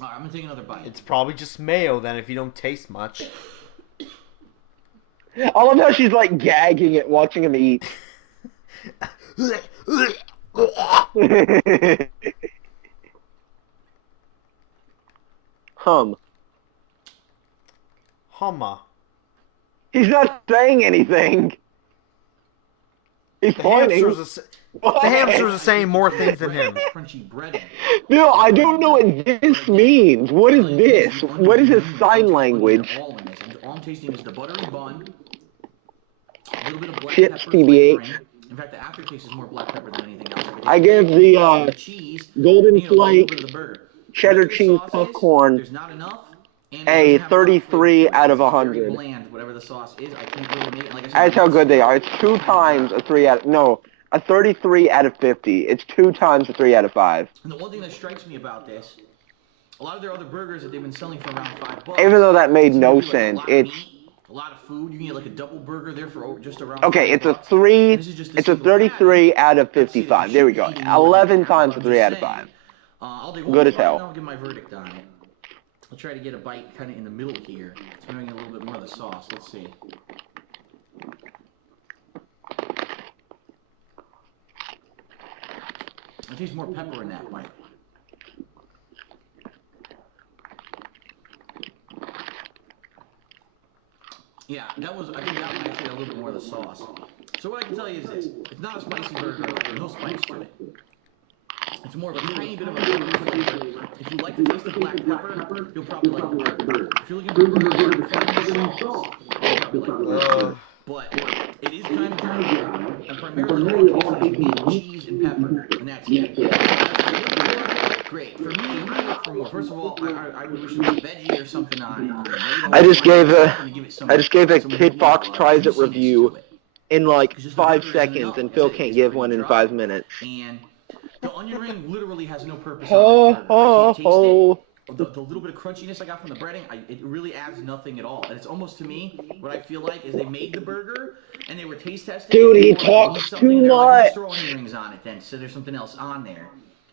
Alright, I'm gonna take another bite. It's probably just mayo then if you don't taste much. I love how she's like gagging at watching him eat. Hum. Humma. He's not saying anything. He's pointing. The hamsters are saying more things than him. Crunchy bread. Bill, I don't know what this means. What is this? What is his sign language? All I'm tasting is the buttery bun. A little bit of black Chips, pepper TBH. flavoring. In fact, the aftertaste is more black pepper than anything else. I give the cheese, Golden a little bit Flake of the burger. cheddar Whatever the cheese sauce is, popcorn there's not enough. And a it doesn't have enough 33 flavor. out of It's very 100. bland, whatever the sauce is. I can't really make it. Like I said, That's how good they are. It's 2 times a 3 out of... No, a 33 out of 50. It's 2 times a 3 out of 5. And the one thing that strikes me about this, a lot of their other burgers that they've been selling for around $5. Even though that made no Like sense, a it's... lot of food. You can get like a double burger there for just around. Okay, it's a $5. 3... This is just It's a 33 out of 55. There we go. 11 times a 3 out of 5. I'll take Good as bite, hell. and I'll give my verdict on it. I'll try to get a bite kind of in the middle here. It's going to get a little bit more of the sauce. Let's see. I taste more pepper in that bite. Yeah, I think that one actually had a little bit more of the sauce. So what I can tell you is this. It's not a spicy burger at all. There's no spice to it. It's more of a tiny bit of a pepper flavor. If you like the taste of black pepper, you'll probably like the burger. If you're looking for a burger with some sauce, you'll probably like the burger. But it is kind of dry, and primarily all it tastes is meat, cheese, and pepper, and that's it. Great. For me, I'm gonna look for more. First of all, I would wish there was a veggie or something on it. I just gave a Kid Fox Tries It review in like 5 seconds, and Phil can't give one in 5 minutes. And the onion ring literally has no purpose on that burger. I can't taste it. The little bit of crunchiness I got from the breading, it really adds nothing at all. And it's almost, to me, what I feel like is they made the burger and they were taste testing. Dude, he talks too much. Let's throw onion rings on it then, so there's something else on there.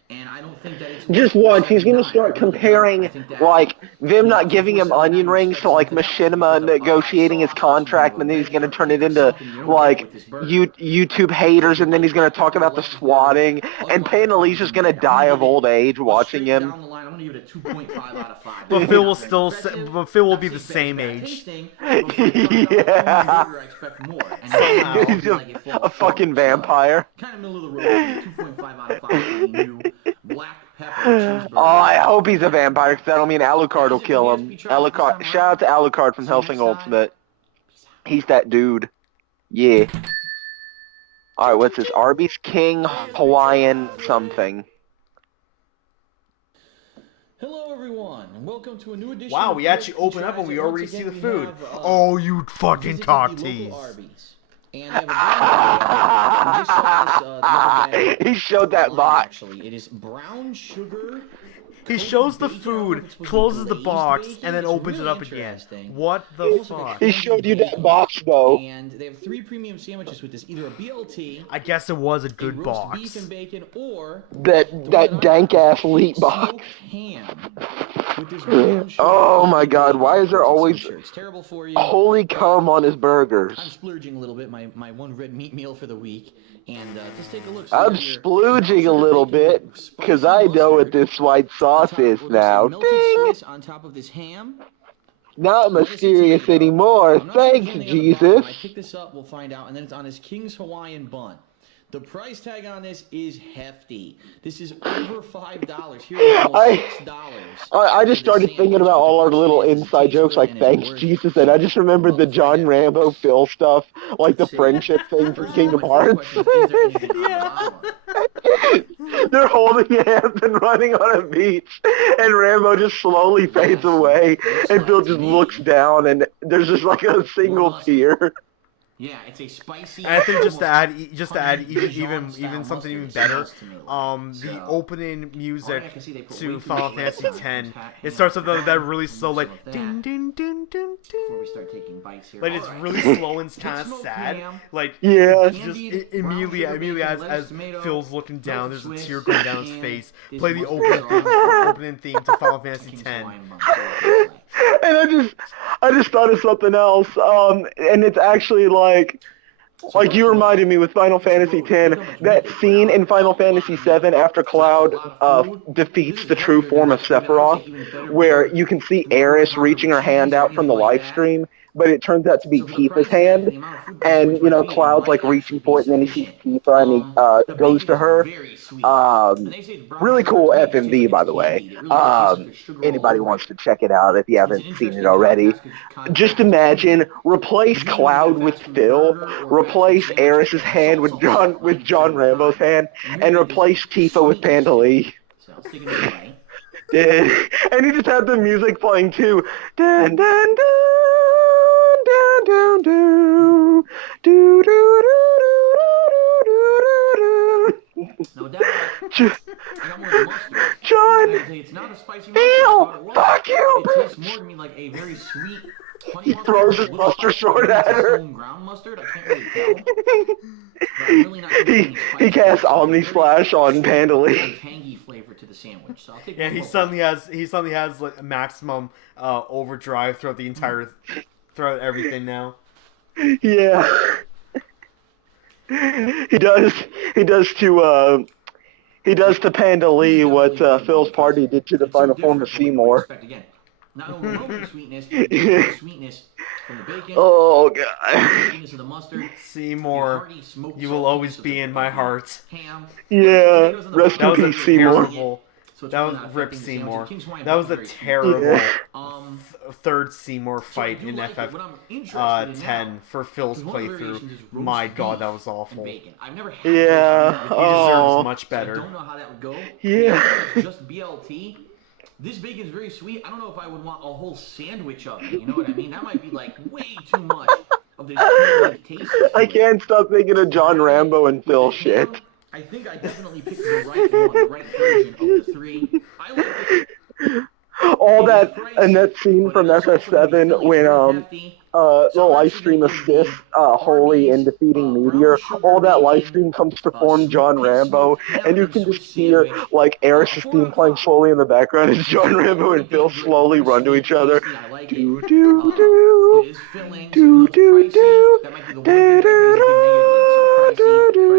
And I don't think that it's... Just watch, he's gonna start comparing, like, them not giving him onion rings to, like, Machinima negotiating his contract, and then he's gonna turn it into, like, YouTube haters, and then he's gonna talk about the swatting, and Panelle's just gonna die of old age watching him. But Phil will still but Phil will be the same age. Yeah. He's a fucking vampire. Kind of middle of the road, 2.5 out of 5 black pepper cheeseburger. Oh, I hope he's a vampire, because that'll mean Alucard will kill him. Alucard, shout out to Alucard from Hellsing Ultimate. He's that dude. Yeah. Alright, what's this? Arby's King Hawaiian something. Hello everyone, and welcome to a new edition. Wow, we actually open up and we already see the food. Oh, you fucking totties. And they have a He showed that box. Actually, it is brown sugar. He shows the food, closes the box, and then opens it up again. What the fuck? He showed you that box, though. And they have 3 premium sandwiches with this, either a BLT. I guess it was a good box. Beef and bacon, or that dank ass leet box. Ham. Oh my God! Why is there always It's terrible for you. holy cum on his burgers? I'm splurging a little bit, my one red meat meal for the week, and just take a look. So I'm splooging a little bit because I know what this white sauce is now. Ding! On top of this ham. Not mysterious anymore. Thanks, Jesus. When I pick this up, we'll find out, and then it's on his King's Hawaiian bun. The price tag on this is hefty. This is over $5. Here it's almost $6. I just started thinking about all our little inside jokes, like thanks Jesus, and I just remembered the John Rambo Phil stuff, like the friendship thing from Kingdom Hearts. Yeah. They're holding hands and running on a beach, and Rambo just slowly fades away, and Phil just looks down, and there's just like a single tear. Yeah, it's a spicy. And I think just to add even something even better, the opening music to Final Fantasy X, it starts with that really slow like ding ding ding ding ding. Before we start taking bites here. Like it's really slow and kind of sad. Like yeah, it's just immediately as Phil's looking down, there's a tear going down his face. Play the opening theme to Final Fantasy X. And I just thought of something else, and it's actually like you reminded me with Final Fantasy X, that scene in Final Fantasy VII after Cloud defeats the true form of Sephiroth, where you can see Aeris reaching her hand out from the live stream, but it turns out to be Tifa's hand, and, you know, Cloud's, like, reaching for it, and then he sees Tifa, and he goes to her. Really cool FMV, by the way. Anybody wants to check it out if you haven't seen it already. Just imagine, replace Cloud with Phil, replace Aeris' hand with John Rambo's hand, and replace Tifa with Panda Lee. And he just had the music playing too. Dun, dun, dun, dun, dun, dun, do, do, do, do, do, do, No doubt. John, It's not a spicy Phil, fuck you. It tastes more to me like a very sweet. He throws his mustard sword at her. Ground mustard. I can't really tell. But I'm really not he casts Omni Splash on Panda Lee. Tangy flavor to the sandwich. So I'll take he suddenly has like maximum overdrive throughout everything now. Yeah. He does He does to Panda Lee what Phil's party did to the final form of Seymour. Again, not only local sweetness, but the sweetness from the bacon. Oh god. Sweetness of the mustard. Seymour, you will always be in my heart. Ham. Yeah. Rest in That was a peace, Seymour. terrible. That was Rip Seymour. That was a terrible third Seymour fight in FF10 for Phil's playthrough. My god, that was awful. He Yeah. deserves much better. I don't know how that would go. Yeah. Just BLT. This bacon's very sweet. I don't know if I would want a whole sandwich of it. You know what I mean? That might be like way too much of this taste. I can't stop thinking of John Rambo and Phil shit. I think I definitely picked the right version of the three. I like it. All that and that scene from FF7 when the live stream assists Holy in defeating Meteor. All that live stream comes to form John Rambo, and you can just hear like Eris's theme playing slowly in the background as John Rambo and Phil slowly run to each other. Do do do do do do do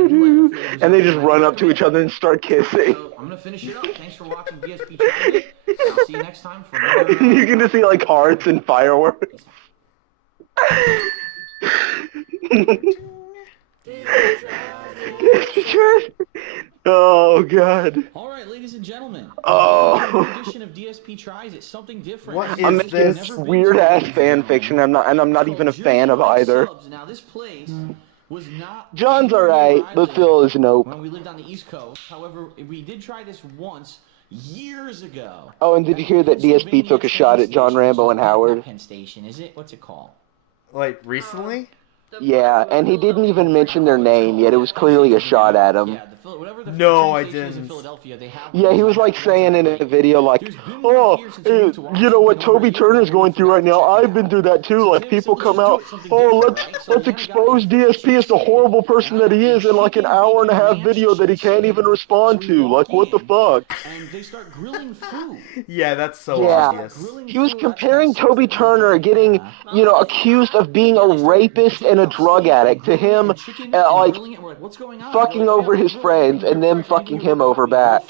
do, and they just run up to each other and start kissing. So I'm gonna finish it up. Thanks for watching DSP Try It. I'll see you next time for another. You can just see like hearts and fireworks. Oh god. All right, ladies and gentlemen. Oh. Edition of DSP Tries It. Something different. What I'm is making this? weird ass fan fiction. I'm not even a fan of either. Now this place was not. John's alright, but Phil is nope. When we lived on the East Coast, however, we did try this once years ago. Oh, and did you hear that DSP took a shot at John Rambo and Howard? Penn Station, is it? What's it called? Like, recently? Yeah, and he didn't even mention their name yet. It was clearly a shot at him. No, I didn't. Yeah, he was like saying in a video like, oh, you know what Toby Turner's going through right now? I've been through that too. Like people come out, oh, let's expose DSP as the horrible person that he is in like an hour and a half video that he can't even respond to. Like what the fuck? And they start grilling food. Yeah, that's so obvious. He was comparing Toby Turner getting, accused of being a rapist and a drug addict to him, like fucking over his friends and them fucking him over back.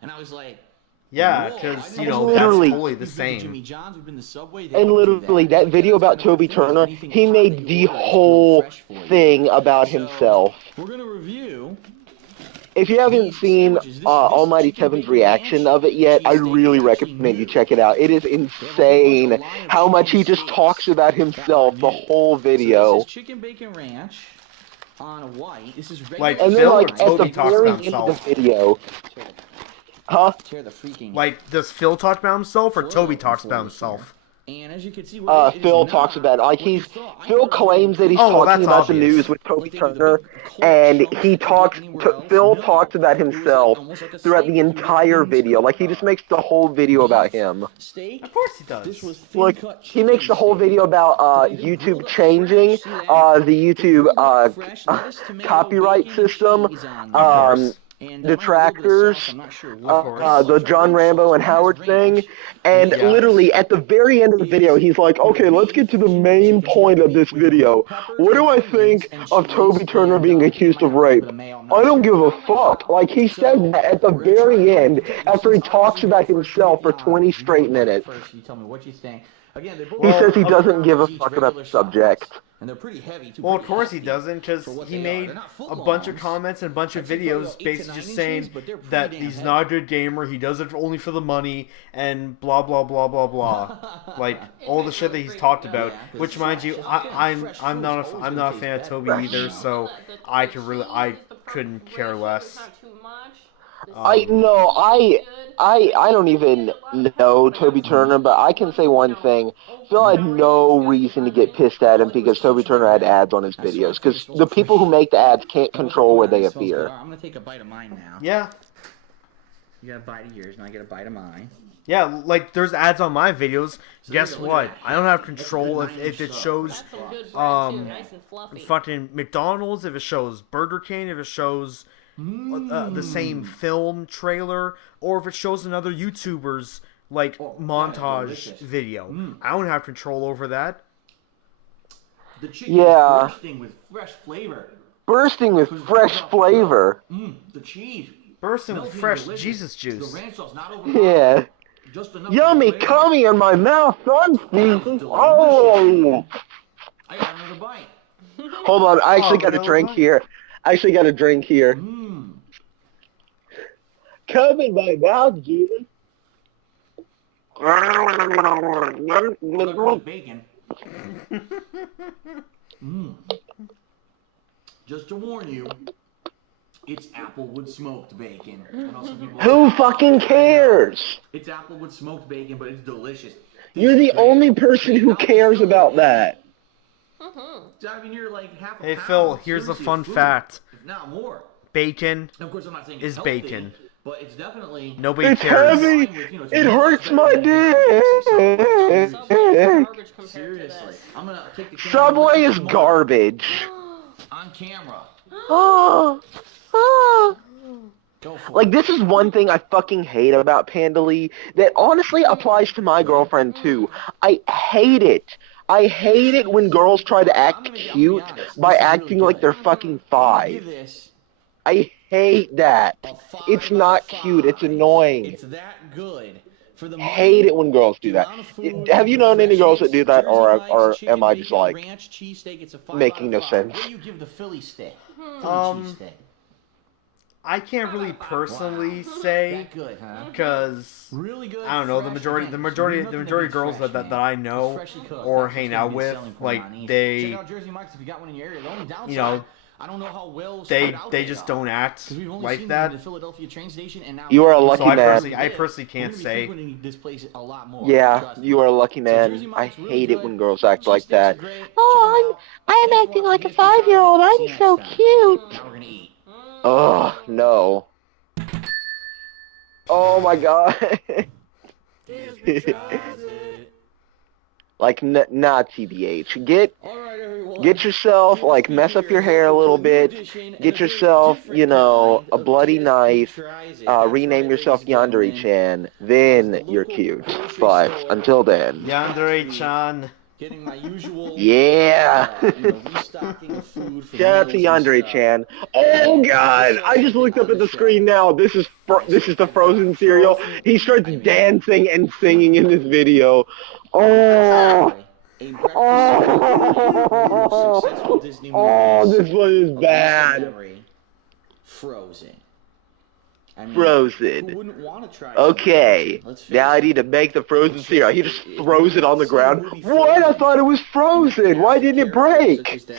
And I was like, yeah, because, that's totally the same. And literally, that video about Toby Turner, he made the whole thing about himself. We're going to review. If you haven't seen Almighty Kevin's reaction of it yet, I really recommend you check it out. It is insane how much he just talks about himself the whole video. This is chicken bacon ranch on a white. This is like and then, Phil like, or at Toby the talks very about end of himself? the video. Huh? Tear the freaking. Like, does Phil talk about himself or Toby talks about himself? And as you can see, Phil talks about it. Like Phil claims that he's talking about the news with Toby Turner, and Phil talks about himself throughout the entire video. Like he just makes the whole video about him. Of course he does. Like he makes the whole video about YouTube changing the YouTube copyright system, detractors, the John Rambo and Howard thing, and literally at the very end of the video, he's like, okay, let's get to the main point of this video. What do I think of Toby Turner being accused of rape? I don't give a fuck. Like, he said that at the very end, after he talks about himself for 20 straight minutes. He says he doesn't give a fuck about the subject. And they're pretty heavy too. Well, of course he doesn't, because he made a bunch of comments and a bunch of videos basically just saying that he's not a good gamer, he does it only for the money, and blah blah blah blah blah. Like all the shit that he's talked about. Which, mind you, I'm not a fan of Toby either, so I couldn't care less. I don't even know Toby Turner, but I can say one thing. Phil had no reason to get pissed at him because Toby Turner had ads on his videos. Because the people who make the ads can't control where they appear. I'm going to take a bite of mine now. Yeah. You got a bite of yours, and I get a bite of mine. Yeah, like, there's ads on my videos. Guess what? I don't have control if it shows, fucking McDonald's, if it shows Burger King, if it shows the same film trailer, or if it shows another YouTuber's, like, montage video. I don't have control over that. The chicken is bursting with fresh flavor. Bursting with fresh flavor. The cheese. Bursting with fresh Jesus The juice. ranch sauce not overpowering. Yeah. Just enough Yummy, flavor. cummy in my mouth, son. Oh. I got another bite. Hold on, I actually got a another drink bite? here. Mmm. Come in my mouth, Jesus. Bacon. Mmm. Just to warn you, it's applewood smoked bacon. I know some people Who say, fucking cares? it's applewood smoked bacon, but it's delicious. You're the only person who cares about that. I mean, you're like half a Hey pound, Phil, here's a seriously, fun of food, fact. if not more. Bacon Of course, I'm not saying is it's healthy, bacon. but it's definitely Nobody It's cares. heavy. It hurts my dick. Seriously, I'm gonna take the camera. Subway is garbage. On camera. Oh. Go for Like, it. this is one thing I fucking hate about Pandali that honestly applies to my girlfriend, too. I hate it. I hate it when girls try to act cute by acting like they're fucking 5. Give this I hate that. a 5 It's out not of cute. It's 5. annoying. It's that good. For the Hate money, it when girls do the that. amount of food, Have you known any girls that do that, Jersey or Mike's, chicken am I just bacon, like ranch cheesesteak? It's a 5 making out no of 5. sense? What do you give the Philly steak? Philly cheesesteak. I can't really personally say That good, huh? because Really good. I don't know, the fresh, majority again, the majority of girls fresh, that man. I It's know freshly cooked. or That's what's hang gonna out be a with, selling point like on these. they Check out Jersey Mike's if you got one in your area. The only downside, you know, I don't know how well they spread out just are. don't act 'Cause we've only like seen them in that. the Philadelphia train station, and now You are a So lucky I man. personally can't we're gonna be say. frequenting this place a lot more. Yeah, Trust me. you are a lucky So Jersey man. I Mike's really hate it good. when girls act like Cheesesteaks are that. great. Check 'em Oh, out. I'm Thanks for acting watching like a DSP Time. 5-year-old. See I'm you next so time. cute. Now we're gonna eat. Ugh, no. Oh my god. Like, not TBH. All right, everyone. Get yourself, like, DSP mess up your here, hair a little with new bit. edition and Get a very yourself, different you know, kind a of bloody DSP knife. Tries It. That's Rename right, yourself ladies and gentlemen. Yandere-chan. I was Then at the you're local cute. grocery But store until then, Yandere-chan. getting my usual yeah. restocking of food for Shout out to meals and stuff. Yandere-chan. Oh And god, just saw I just something looked up on at the shelf. screen now. This is the I've frozen got cereal. frozen- He starts I mean, dancing and singing in this video. Oh. A breakfast cereal from one of the most successful Disney Oh, movies this one is of recent bad. memory, Frozen. I mean, Frozen. who wouldn't want to try Okay, some Frozen? Let's face now I it. need to make the frozen Because cereal. He just throws it on the see the ground. movie What? I Frozen, thought it was frozen. Why didn't it characters such break? as that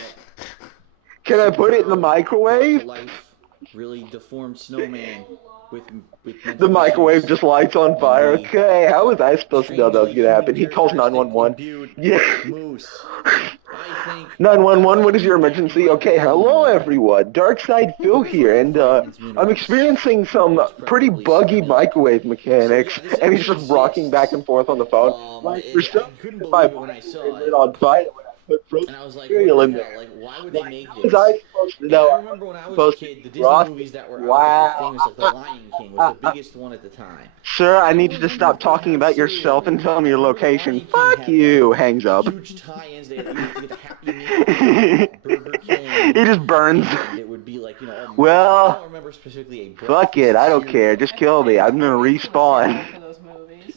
Can I put it in the somehow microwave? brought to life really deformed snowman with The mental microwave issues. just lights on fire. The Okay, how was I supposed to know that was strangely gonna happen? human He calls characteristic 911. imbued Yeah. moose. I think 911, what is your that emergency? might Okay, be hello everyone. Darkside Phil here, and I'm experiencing some pretty buggy microwave mechanics, and he's just rocking back and forth on the phone. Like, for some I couldn't reason, my believe it when I saw microwave it. lit on fire when I put frozen And I was like, cereal what in the there. hell? Like, why would they Like, make how this? was I supposed to And know? I remember when I was a Supposed to kid, the Disney frost? movies that were out Wow. that were famous, like The Lion King, was the biggest one at the time. Sir, I And need you always to wondered stop if they talking had a about cereal yourself and movie. tell me your I remember The location. Lion King Fuck had, you. like, Hangs up. huge tie-ins. They had, you get the Happy Meal, Burger King. He just burns. And it would be like, all I Well, don't remember specifically a fuck it. I don't care. cereal. Just kill me. I'm gonna respawn.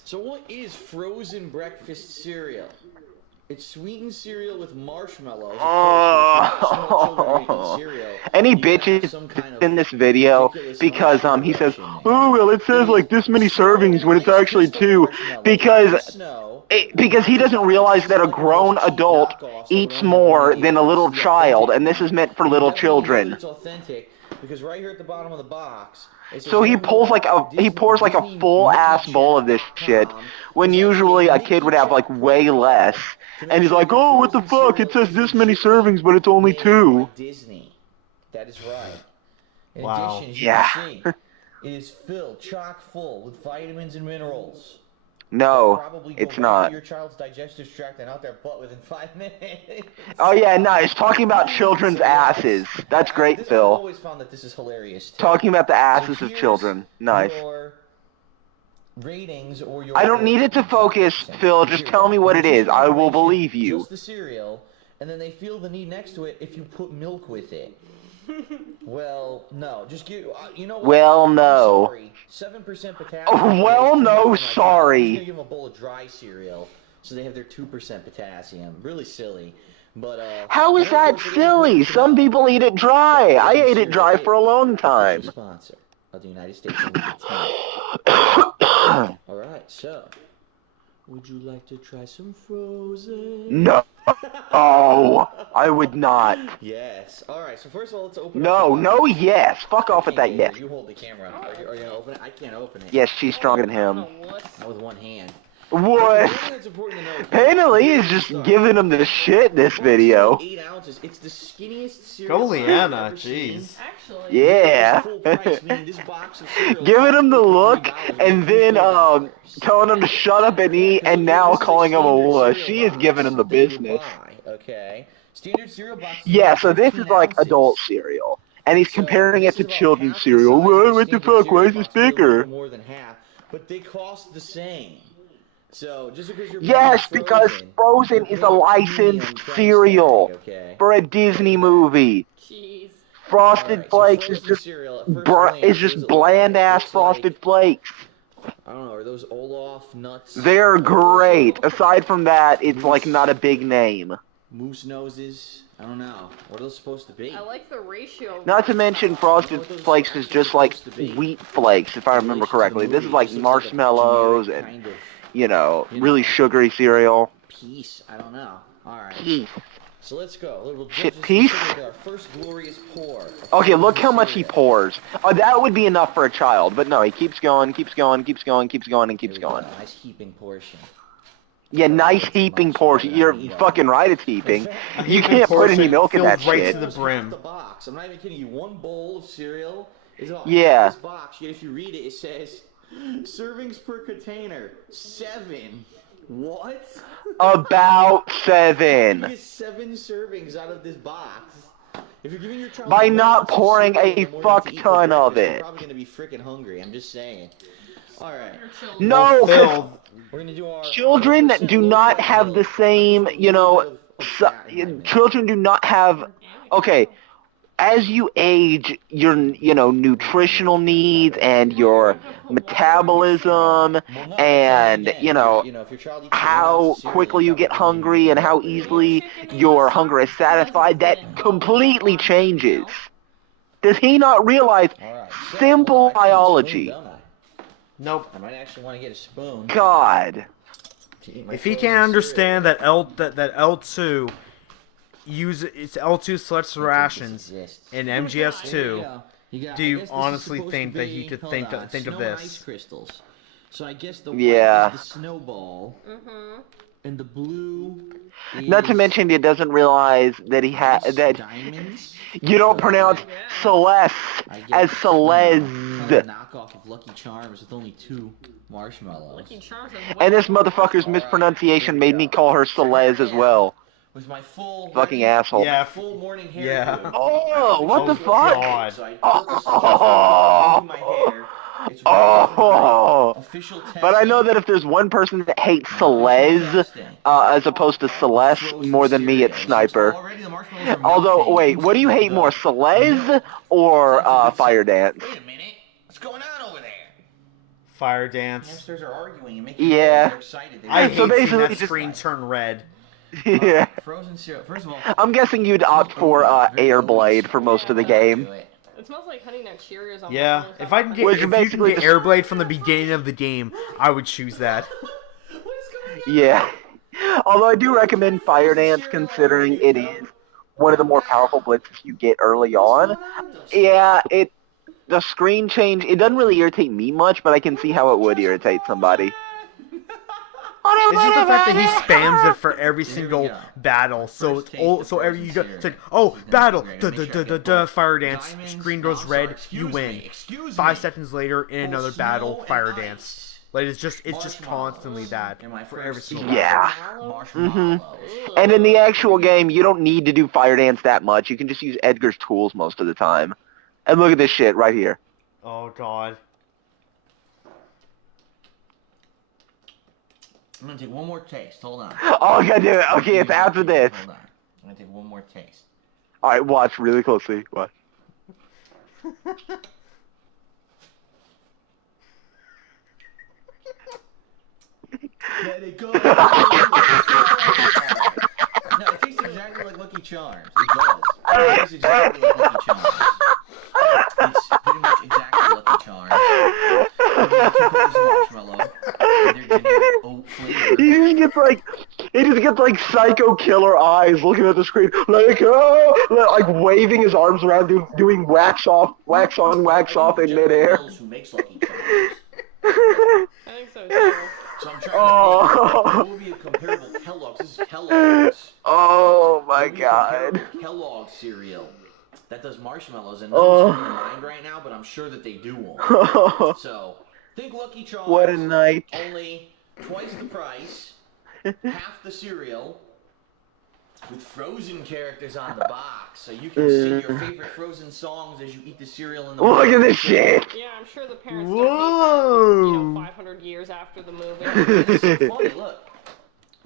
So what is frozen breakfast cereal? It's sweetened cereal with marshmallows. Of course, if you watch small children making cereal, And he you gotta have bitches some kind of in this video ridiculous because amount of he sugar says, rush in there. oh well, it says like this many servings when it's actually 2 because he doesn't realize that a grown adult eats more than a little child, and this is meant for little children. It's authentic because right here at the bottom of the box. So he pours like a full ass bowl of this shit when usually a kid would have like way less. And he's like, oh, what the fuck? It says this many servings, but it's only 2. Disney. That is right. In Wow. addition, as Yeah. you can see, it is filled chock full with vitamins and minerals. No, Probably go it's right not. to your child's digestive tract and out their butt within 5 minutes. Oh yeah, nice. Talking about children's asses. That's great, I've Phil. always found that this is hilarious. Too. Talking about the So asses of here's children. Nice. your ratings or your I don't need it to focus, Phil. Just tell me what it is. I will believe you. Just the cereal, and then they feel the need next to it if you put milk with it. Well, no. Just give. You know what? Well, no. I'm sorry. 7% potassium. Oh, well, no, I'm just gonna sorry. give them a bowl of dry cereal, so they have their 2% potassium. Really silly. But How is that silly? Some people eat it dry. I ate it dry for a long time. Sponsor of the United States All right, so would you like to try some frozen? No. Oh, I would not. Yes. All right. So first of all, let's open. No, yes. Fuck off with that yes. yes. You hold the camera. Are you gonna open it? I can't open it. Yes, she's stronger than him. Not with one hand. What? Apparently he's just giving him the shit in this video. 8 ounces. It's the skinniest cereal. Go Leanna, jeez. Actually. Yeah. Giving him the look and then telling him to shut up and eat and now calling him a wuss. She is giving him the business. Okay. Standard cereal box. Yeah, so this is like adult cereal. And he's comparing it to children's cereal. What the fuck? Why is this bigger? More than half, but they cost the same. So just because you're yes, because Frozen is a licensed cereal for a Disney movie. Jeez. Frosted Flakes is just bland ass Frosted Flakes. I don't know, are those Olaf nuts? They're great. Aside from that, it's like not a big name. Moose noses? I don't know. What are those supposed to be? I like the ratio. Not to mention Frosted Flakes is just like wheat flakes, if I remember correctly. This is like marshmallows and, you know, really sugary cereal. Peace. I don't know. All right. Peace. So let's go. Shit, peace? Our first glorious pour. Okay, look how much he pours. Oh, that would be enough for a child, but no, he keeps going, keeps going, keeps going, keeps going, and keeps going. Nice heaping portion. Yeah, nice heaping portion. You're fucking right, it's heaping. You can't put any milk in that right shit. to the brim. I'm not even kidding you. One bowl of cereal is about yeah. this box. Yet if you read it, it says servings per container 7. What? About 7. You get 7 servings out of this box. If you're giving your child by not pouring a fuck ton of it. You're probably gonna be freaking hungry. I'm just saying. All right. No, we're gonna do our children do not have the same, you know, children do not have, okay, as you age, your, you know, nutritional needs and your metabolism and, you know, how quickly you get hungry and how easily your hunger is satisfied, that completely changes. Does he not realize simple biology? Nope. I might actually want to get a spoon. God. If he can't understand that L2 it's L2 selects rations in MGS2, do you honestly think that he could think of this? Crystals. So I guess the white is the snowball, and the blue is not to mention, he doesn't realize that he has that diamonds. You don't pronounce Celeste as Celeste. Knockoff of Lucky Charms with only 2 marshmallows. And this motherfucker's mispronunciation made me call her Celeste as well. With my full fucking asshole. Yeah. Full morning hair. Yeah. Oh, what the fuck? God. So I my hair. It's official test. But I know that if there's one person that hates Celeste, as opposed to Celeste, more than me, it's Sniper. Although, wait, what do you hate more, Celeste or Fire Dance? Wait a minute. What's going on over there? Fire Dance. Hamsters are arguing and making yeah. excited. I hate seeing that just screen turn red. Yeah. Frozen cereal. First of all, I'm guessing you'd opt for Airblade for most of the game. It smells like Honey Nut Cheerios on Yeah, if I can get, Which if you can basically get Airblade from the beginning of the game, I would choose that. Yeah. Although I do recommend Fire Dance, considering it is one of the more powerful blitzes you get early on. Yeah, the screen change, it doesn't really irritate me much, but I can see how it would irritate somebody. It's just the fact that he spams it for every single battle. So every you go, it's like, oh, battle, Fire Dance, screen goes red, you win. 5 seconds later, in another battle, Fire Dance. Like it's just constantly that for every single battle. Yeah. And in the actual game, you don't need to do Fire Dance that much. You can just use Edgar's tools most of the time. And look at this shit right here. Oh God. I'm gonna take one more taste. Hold on. Oh, I gotta do it. Okay, it's after this. Hold on. I'm gonna take one more taste. Alright, watch really closely. Watch. Let it go. No, it tastes exactly like Lucky Charms. It does. It tastes exactly like Lucky Charms. It's pretty much exactly Lucky Charms. You two cookies and marshmallow. And they're generic oat flavor. He just gets like psycho killer eyes looking at the screen, like like waving his arms around, doing wax on, wax off in midair. Who makes Lucky Charms? I think so too. So I'm trying to think, what would be a comparable Kellogg's? This is Kellogg's. Oh my What would be a god. comparable Kellogg's cereal that does marshmallows, and nothing's coming to mind right now, but I'm sure that they do one. So think Lucky Charms. What a night. Only twice the price, half the cereal, with Frozen characters on the box, so you can sing your favorite Frozen songs as you eat the cereal in the Look at this shit. Yeah, I'm sure the parents Whoa. don't keep that, 500 years after the movie. It's so funny, look.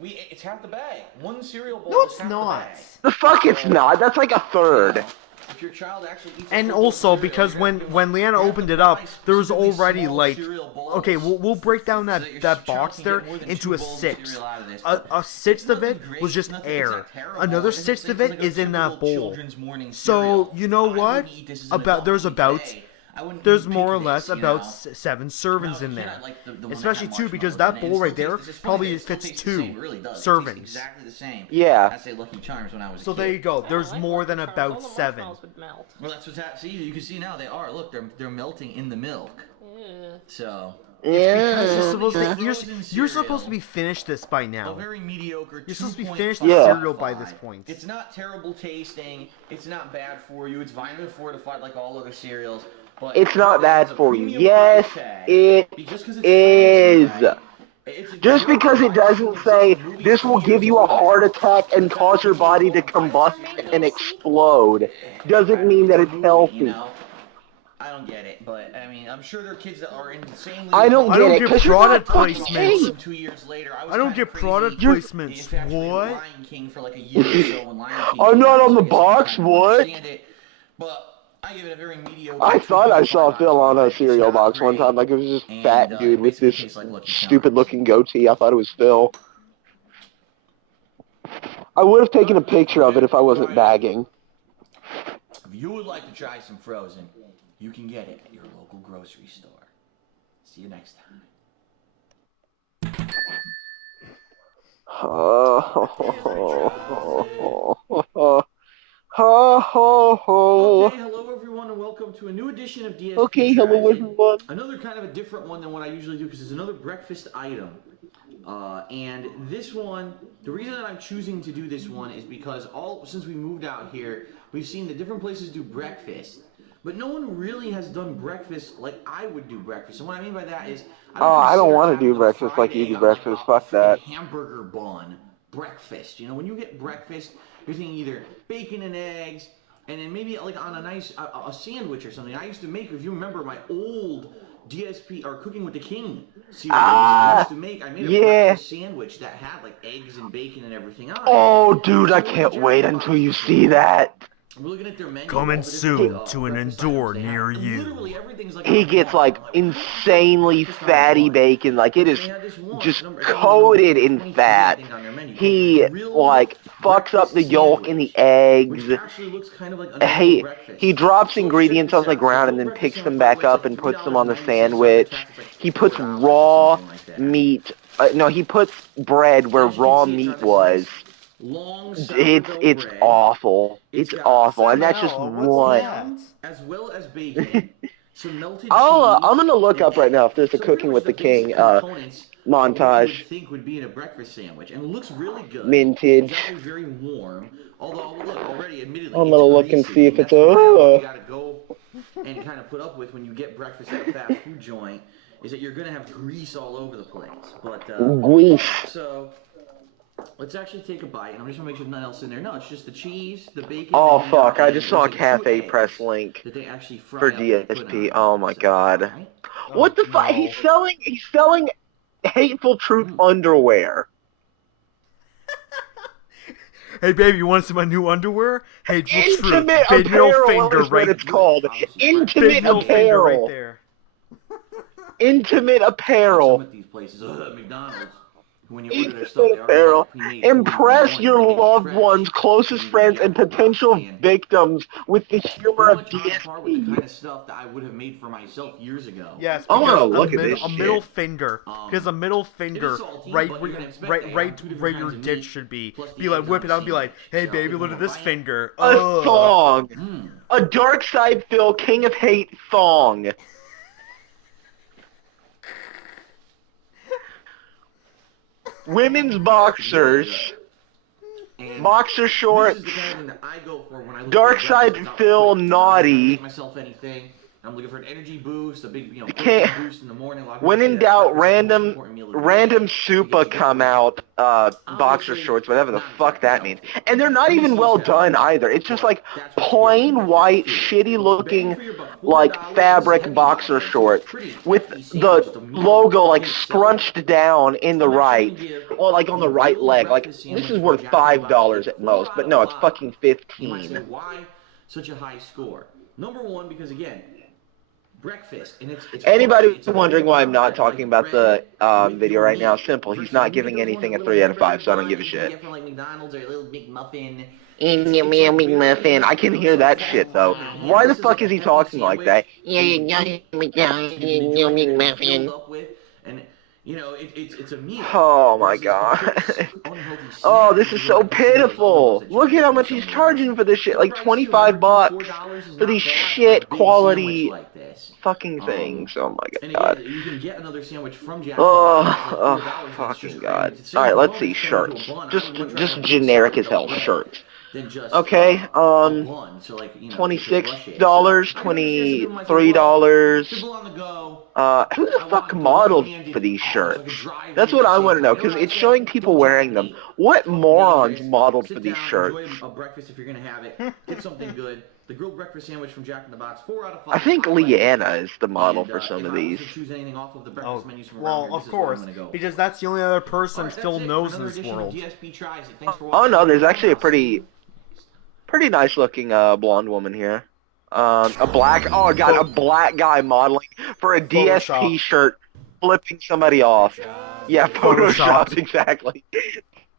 It's half the bag. One cereal bowl No, is it's half not. the bag. The fuck it's not. That's like a third. If your child actually eats And a full also, cereal, because you're when gonna give them Leanna half opened the it up, price, there was specifically already small like, cereal bowls. okay, we'll break down So that your that child box can there get more than into two a bowls of sixth. cereal out of this, A sixth of nothing it great, was just it's air. not terrible. Another It's sixth of like it a is in that typical bowl. children's morning So cereal. you know I what? wouldn't eat this as an adult There's today. I wouldn't there's eat more or this, less you about know. 7 servings No, in you there. cannot like the one that Especially had 2 because marshmallows that in it. bowl It right still there tastes- it's funny probably that it still fits tastes 2 the same. It really does. It tastes servings. exactly the same. Yeah. I say Lucky Charms when I was a So kid. there you go. Yeah, There's I like more Lucky than Charms. All about the 7. marshmallows would melt. Well, that's what's happening. See, you can see now they are. Look, they're melting in the milk. Yeah. So Yeah. You're supposed to be finished this by a now. very mediocre. You're supposed to be 2.5. finished Yeah. the cereal by this point. It's not terrible tasting. It's not bad for you. It's vitamin fortified like all other cereals. But It's not bad it's a for you. premium Yes, price tag. it Just 'cause it's is. fancy, right? It's a Just joke. because it Why doesn't still say exist? The movie's this 2 will give years you a old. heart attack and The fact cause that your the body movie to is old, combust and explode doesn't mean that it's a movie, healthy. you know? I don't get it, but I mean, I'm sure there are kids that are insanely. I don't I get don't it get because you're not product fucking placements. eight. 2 years later, I was I don't kinda get crazy. product In placements. fact, they were What? Lion King for like a year or so when Lion King I'm came not out, on so the I guess I box, kind of what? understand it, but I give it a very mediocre. I thought I saw 2.5 Phil on a out of 5. cereal It's not box one great, time. Like it was this and, fat dude it with basically this tastes like Lucky stupid Charms. looking goatee. I thought it was Phil. I would have taken a picture of it if I wasn't bagging. If you would like to try some Frozen, you can get it at your local grocery store. See you next time. Okay, hello everyone, and welcome to a new edition of DSP. Okay, hello everyone. Another kind of a different one than what I usually do because it's another breakfast item. And this one, the reason that I'm choosing to do this one is because since we moved out here, we've seen that different places do breakfast, but no one really has done breakfast like I would do breakfast. And what I mean by that is, I don't want to having do a breakfast like fried you egg do on, breakfast. like, Fuck that. a hamburger bun breakfast. You know, when you get breakfast, you're thinking either bacon and eggs, and then maybe like on a nice a sandwich or something. I used to make, if you remember, my old DSP or Cooking with the King series. I made a breakfast sandwich that had like eggs and bacon and everything on it. Oh, dude, I can't wait until you see that. We're looking at their menu. Coming soon to an Endure near you. Literally everything's like He gets like insanely fatty bacon, like it is just coated in fat. He like fucks up the yolk and the eggs. He drops ingredients on the ground and then picks them back up and puts them on the sandwich. He puts raw meat. No, he puts bread where raw meat was. It's awful. It's awful, and that's just one. As well as bacon, some melted cheese. I'm gonna look up right now if there's a Cooking with the King montage. You would think would be in a breakfast sandwich, and it looks really good. Mintage. It's very warm. Although, look, already, admittedly, I'm gonna look and see if it's what you gotta go and kind of put up with when you get breakfast at a fast food joint, is that you're gonna have grease all over the place. But grease. So let's actually take a bite, and I'm just gonna make sure nothing else in there. No, it's just the cheese, the bacon. Oh and fuck! I just saw a there's, like, cafe 2 press eggs link that they actually fry for up and put DSP. on. Oh my god! Right? What the fuck? He's selling Hateful Truth underwear. Hey, baby, you want some of my new underwear? Hey, looks true. Intimate Big middle apparel finger is what right. it's called. Big Intimate middle finger right apparel. there. Intimate apparel. Some of these places, McDonald's, when you order their stuff, Intimate they already apparel. have pre-made food in the Impress morning, your they make it loved fresh. ones, closest friends, and potential victims with the humor Pretty of much on par with the kind DSP. of stuff that I would have made for myself years ago. Yes, I because wanna look at this a middle shit. finger, because a middle finger, salty, right, but you're gonna expect right, to right, have two different where your kinds of dick meat, should be. plus the Be like, eggs whip on it out, and be the like, hey, sandwich. baby, So, look at this bite? finger. A thong. Mm. A dark side Phil, King of Hate thong. Women's boxers. And Boxer shorts. this is the kind of thing that I go for when I look Dark for side breakfast without Phil quitting. I'm not trying to naughty. make myself anything. I'm looking for an energy boost, a big, Can't- protein boost in the morning. A lot of When people in say that doubt, breakfast is the most important meal of the day random to Supa get you come going. out, boxer Obviously, shorts, whatever the not fuck exactly that means. healthy. And they're not Let me even see well this headline. done either. It's just like That's what you get when plain you're white, fast food. shitty Bang looking, for your buck, like $4 fabric heavy boxer bottom. So shorts it's pretty with hefty the sandwich, just a meal logo like in itself. scrunched down in the I'm actually right, gonna give or like on the right grilled leg. Like breakfast this sandwich is from worth Jack in the Box $5 a at 4 most, out but of no, it's 5. fucking You might say, 15. why such a high score? Number one, because again, breakfast, and it's Anybody it's a wondering why I'm not bread, talking like about the bread with video your right now? meat. Simple. He's Versus not when you get giving those ones anything a with a 3 out of hamburger 5, so I don't bun give a that you can shit. get from like McDonald's or a little McMuffin. In It's your like meal, barely muffin. I can hear that shit though. Why the This is fuck like a is he hefty talking like that? sandwich McDonald, you can enjoy and get filled muffin. up with, and it's a meal. Oh my Versus a quick, god. unhealthy Oh, snack, this which is what so I consider those other ones pitiful. that you Look at get how from much he's somewhere else. charging for this shit. The Like price, too, 25 $2, bucks $4 is for not these bad for a shit big sandwich quality like this. fucking things. Oh my And god. again, you can get another sandwich from Jack in the Oh, Box for like $4 that's fucking just god. crammed into the same Alright, let's see. components crammed into Shirts. a bun. I Just would much rather just have a big generic as sourdough hell bread shirts. than just Okay, a bun. So like, to just rush it. So $26, I never share something with myself. Well, $23. people on the go. Who the I fuck want modeled direct-handed for these arms so I shirts? can drive That's it what at I the want to same know, time. because What it's I say? showing people Don't wearing tell them. me. What Fucking morons dangerous. modeled Sit for these down, shirts? enjoy a breakfast if you're gonna have it. Get something good. The grilled breakfast sandwich from Jack in the Box, 4 out of 5. I think I like it. Leanna is the model And for some if of I was these. to choose anything off of the breakfast Oh, menus from around well, here, this of is where I'm course, gonna go. because that's the only other person Alright, still that's it for knows in another this edition world. of DSP Tries It. Thanks for Oh watching, no, there's everyone. actually a I'll see you. pretty nice looking blonde woman here. A black guy modeling for a DSP Photoshopped. shirt, flipping somebody off. Yeah, photoshopped, Photoshopped. exactly.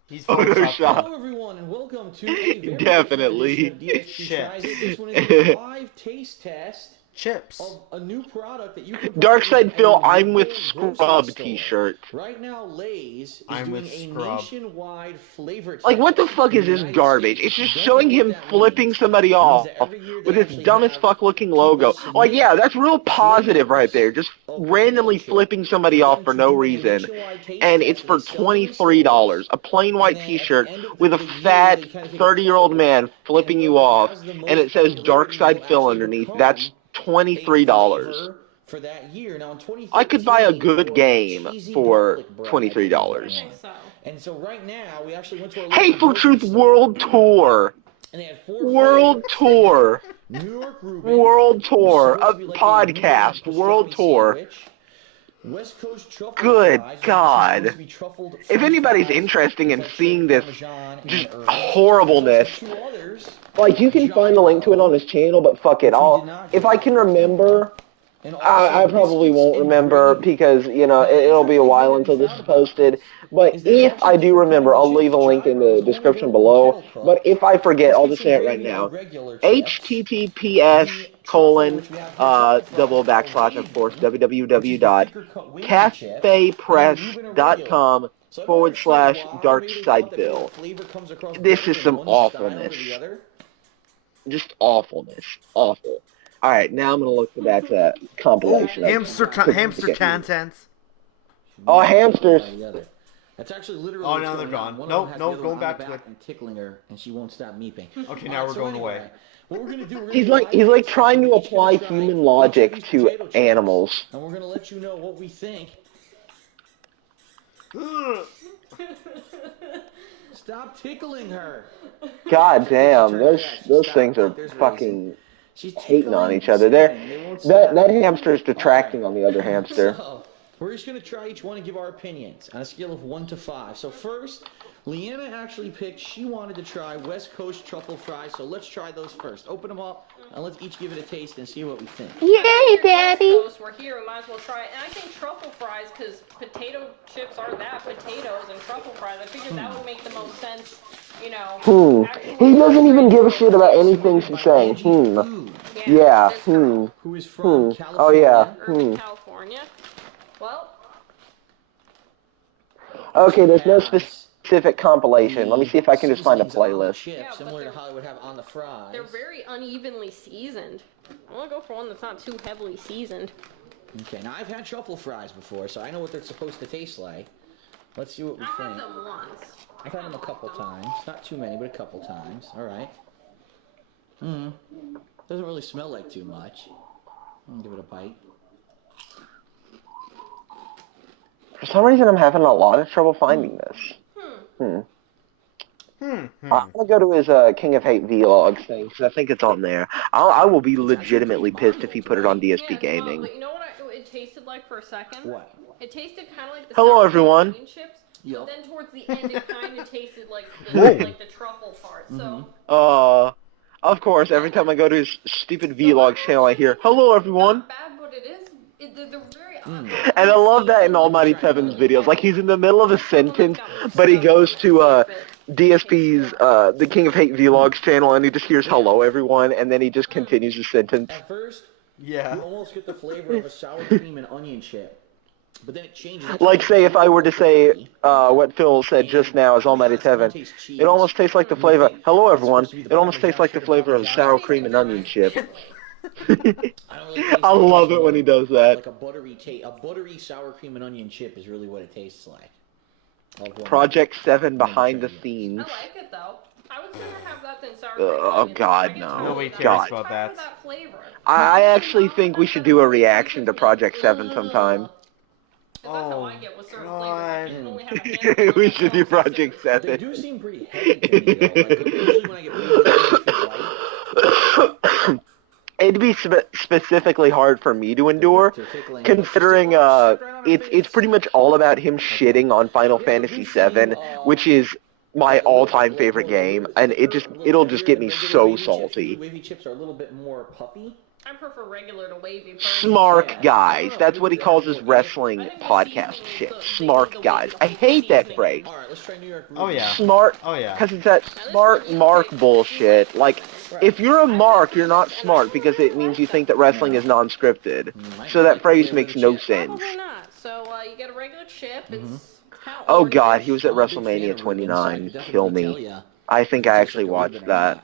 He's Photoshopped. photoshopped. Hello, everyone, and welcome to a very Definitely. different edition of DSP Shit. Tries It. This one is a live taste test Chips. of a new product that you can Dark purchase Side at Phil, your I'm with local grocery Scrub store. t-shirt. Right now, Lay's is I'm doing with a Scrub. nationwide flavor test. Like, what the fuck in is the this United garbage? States. It's just Don't showing know what him that flipping means. somebody It means off that every year with they his actually dumb as have fuck looking people logo. Like, submit yeah, that's real positive right flavors there. Just of randomly potato chip flipping somebody for off them for to no do a reason. nationwide taste And test it's that for they sell them in $23. stores. A plain white And then at t-shirt the end of with a the year, fat they kind of take a 30-year-old poll, man and flipping you whoever off. has the And it most says Dark popularity Side will Phil actually underneath. become That's a $23. flavor for that year. Now in I could buy a 2013, good it was game cheesy for garlic bread, I believe, $23. that I think won. so. And so right now, we actually went to our local Hateful grocery Truth store, World Tour. and they had 4 World flavors. Tour. New York Reuben, World which is Tour. supposed A to be like a New England podcast. World pastrami Tour. sandwich. West Coast truffle Good fries, which is God. supposed to be truffled If French anybody's fries interested with in like seeing shredded this Parmesan just and herbs. horribleness, There's also 2 others. like, you can find a link to it on his channel, but fuck it. Which we did not If get, I can remember, and also I probably biscuits won't and remember gravy. because, you know, Now, the it'll be a interesting while thing that until we this found is about posted. this But is there's if actually I do different remember, kinds I'll of leave a chips. link in the Gyros, only description available in below. Kettle Cook. But if I forget, Let's I'll get just some say it right gravy now. on regular chips. https The truffle, colon which we have here, truffle fries double are backslash of course wavy, which is the thicker cut wavy chips, and then Reuben are regular. cafepress.com So I'm not forward sure slash why. dark Maybe they side thought that maybe the bill. flavor comes across This better is in some one style awfulness. over the other. Just awfulness. Awful. Alright, now I'm gonna look for that compilation. Hamster Okay. content. Oh, hamsters. That's actually literally Oh, what's now they're going on. gone. One Nope, of them has nope, the other going one back on the to back it. and tickling her, and she won't stop meeping. Okay, now we're going away. What we're gonna do, He's like trying to apply human logic to animals. and we're gonna let you know what we think. Stop tickling her. God damn, those Stop. things are There's fucking She's hating on tickling each other. Stan. They won't That stop. hamster is detracting on the other hamster. So, we're just going to try each one and give our opinions on a scale of 1 to 5. So first, Leanna actually picked, she wanted to try West Coast truffle fries, so let's try those first. Open them up, and let's each give it a taste and see what we think. Yay, Daddy. We're here, we might as well try it. And I think truffle fries, because potato chips are that, potatoes and truffle fries, I figured that would make the most sense, you know. He doesn't even give a shit about anything she's saying. Yeah. Who is from California? Oh, yeah. California. Well. Okay, there's no specific compilation. Let me see if I can just find a playlist. Chips, similar to how they would have on the fries. They're very unevenly seasoned. I want to go for one that's not too heavily seasoned. Okay, now I've had truffle fries before, so I know what they're supposed to taste like. Let's see what we think. I've had them once. I've had them a couple times. Not too many, but a couple times. Alright. Doesn't really smell like too much. I'm gonna give it a bite. For some reason, I'm having a lot of trouble finding this. I'm gonna go to his King of Hate vlogs thing, because I think it's on there. I will be legitimately pissed if he put it on DSP Gaming. But you know what it tasted like for a second? What? It tasted kind of like the Hello, sour everyone. onion chips, but then towards the end it kind of tasted like the truffle part. So of course, every time I go to his stupid vlog channel, I hear, "Hello, everyone." not bad, but it is. They're very And I love that in Almighty Tevin's videos. Like, he's in the middle of a sentence, but he goes to DSP's the King of Hate vlogs channel, and he just hears "Hello, everyone," and then he just continues the sentence. At first, Yeah. you almost get the flavor of a sour cream and onion chip. But then it changes. Like, say, if I were to say what Phil said just now as Almighty Tevin, it almost tastes like the flavor. Hello, everyone. It almost tastes like the flavor of sour cream and onion chip. I love it when he does that. Like a buttery sour cream and onion chip is really what it tastes like. Project 7 behind the scenes. I like it though. I would sooner have that than sour Oh, God, no. Nobody cares God. about that. I actually think we should do a reaction to Project 7 sometime. That's how I get with certain flavors. I can only have a We handful of should do Project They 7. do seem pretty heavy to me, though. Like, usually when I get pretty light. It'd be specifically hard for me to endure, considering it's pretty much all about him shitting on Final Fantasy VII, which is my all-time favorite game, and it'll just get me so salty. Wavy chips are a little bit more puffy. I prefer regular to wavy. Smart guys. That's what he calls his wrestling podcast shit. Smart guys. I hate that phrase. All right, let's try New York. Oh, yeah. Smart. Oh, yeah. Because it's that smart mark bullshit. Like, if you're a mark, you're not smart because it means you think that wrestling is non-scripted. So that phrase makes no sense. Probably not. So you get a regular chip. It's Oh god, he was at WrestleMania 29. Kill me. I think I actually watched that.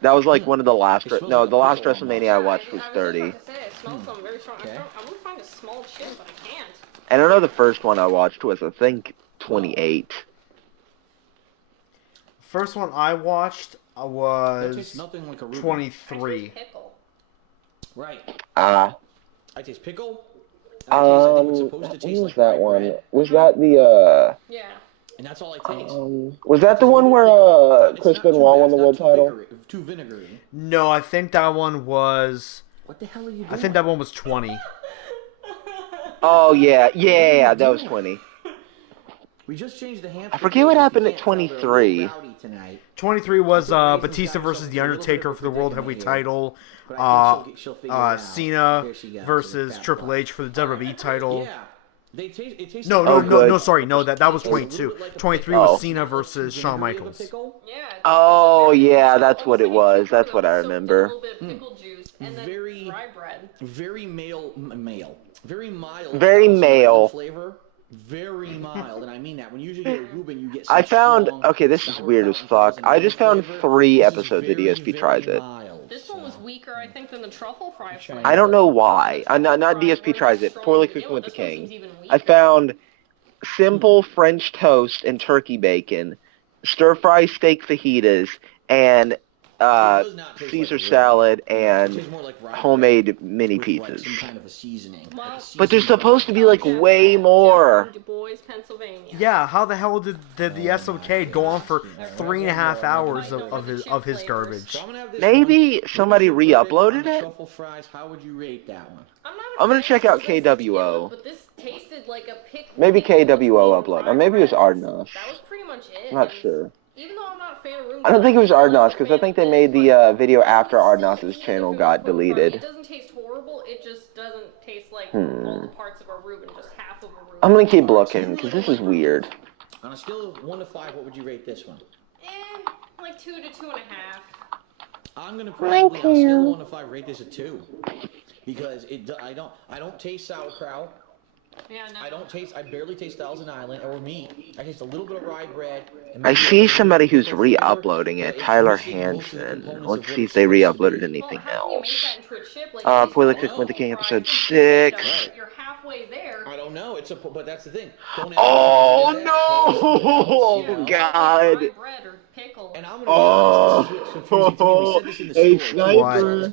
That was like one of the last... No, the last WrestleMania I watched was 30. I smell something very strong. I'm gonna find a small chip, but I can't. And I know the first one I watched was, I think, 28. First one I watched was nothing like a 23. Right. Ah. I taste pickle. What was that one? Was that the, Yeah. And that's all I taste. was that the one where, Chris Benoit won the world title? Too vinegary. No, I think that one was... What the hell are you doing? I think that one was 20. Oh, yeah. Yeah, that was 20. We just changed the hamster. I forget what happened at 23. 23 was Batista versus The Undertaker for the World Heavyweight title. Cena versus Triple H for the WWE title. No, sorry, no, that was 22. 23 was Cena versus Shawn Michaels. Oh, yeah, that's what it was. That's what I remember. Very male. Very mild. Very male. Flavor. Very mild, and I mean that. When you usually get a Reuben, you get. I found. Okay, this is weird as fuck. I just found 3 episodes of DSP Tries It. This one was weaker, I think, than the truffle fry flavor. I don't know why. Not DSP Tries It. Poorly Cooking with the King. I found simple French toast and turkey bacon, stir fry steak fajitas, and does not taste Caesar like salad It and tastes more like rye homemade bread mini with, like, pizzas. some kind of a seasoning. Well, But there's supposed to be like Jeff, way Jeff more. from Du Bois, Pennsylvania. Yeah, how the hell did the SOK go on for 3.5 hours of his garbage? So I'm gonna have this Maybe one. somebody What was your verdict on re-uploaded the it? truffle fries? How would you rate that one? I'm not I'm gonna a fan check of out this to begin KWO. with, but this tasted like a pick. Maybe between KWO upload. Or rye maybe it was breads. Ardnos. That was pretty much it. I'm not And sure. even though I'm not a fan of room I don't think it was I'm Ardnos also a because I fan think of they made this, the but video after still, Ardnos' even channel if it got was cooked right, deleted. it doesn't taste horrible. It just doesn't taste like all the parts of a Reuben, just half of a Reuben. I'm gonna keep looking because this is weird. On a scale of 1 to 5, what would you rate this one? Like 2 to 2.5. I'm gonna probably on a scale of 1 to 5 rate this a 2 because I don't taste sauerkraut. Yeah, no. I barely taste Thousand Island or meat. I taste a little bit of rye bread. I see somebody who's re-uploading it, Tyler Hansen. Let's see if they re-uploaded anything else. Poiler Cook with the King episode 6. You're halfway there. I don't know. But that's the thing. Oh no! Oh god! And I'm gonna be honest, this is what's confusing to me. We said this in the Hey store. Sniper!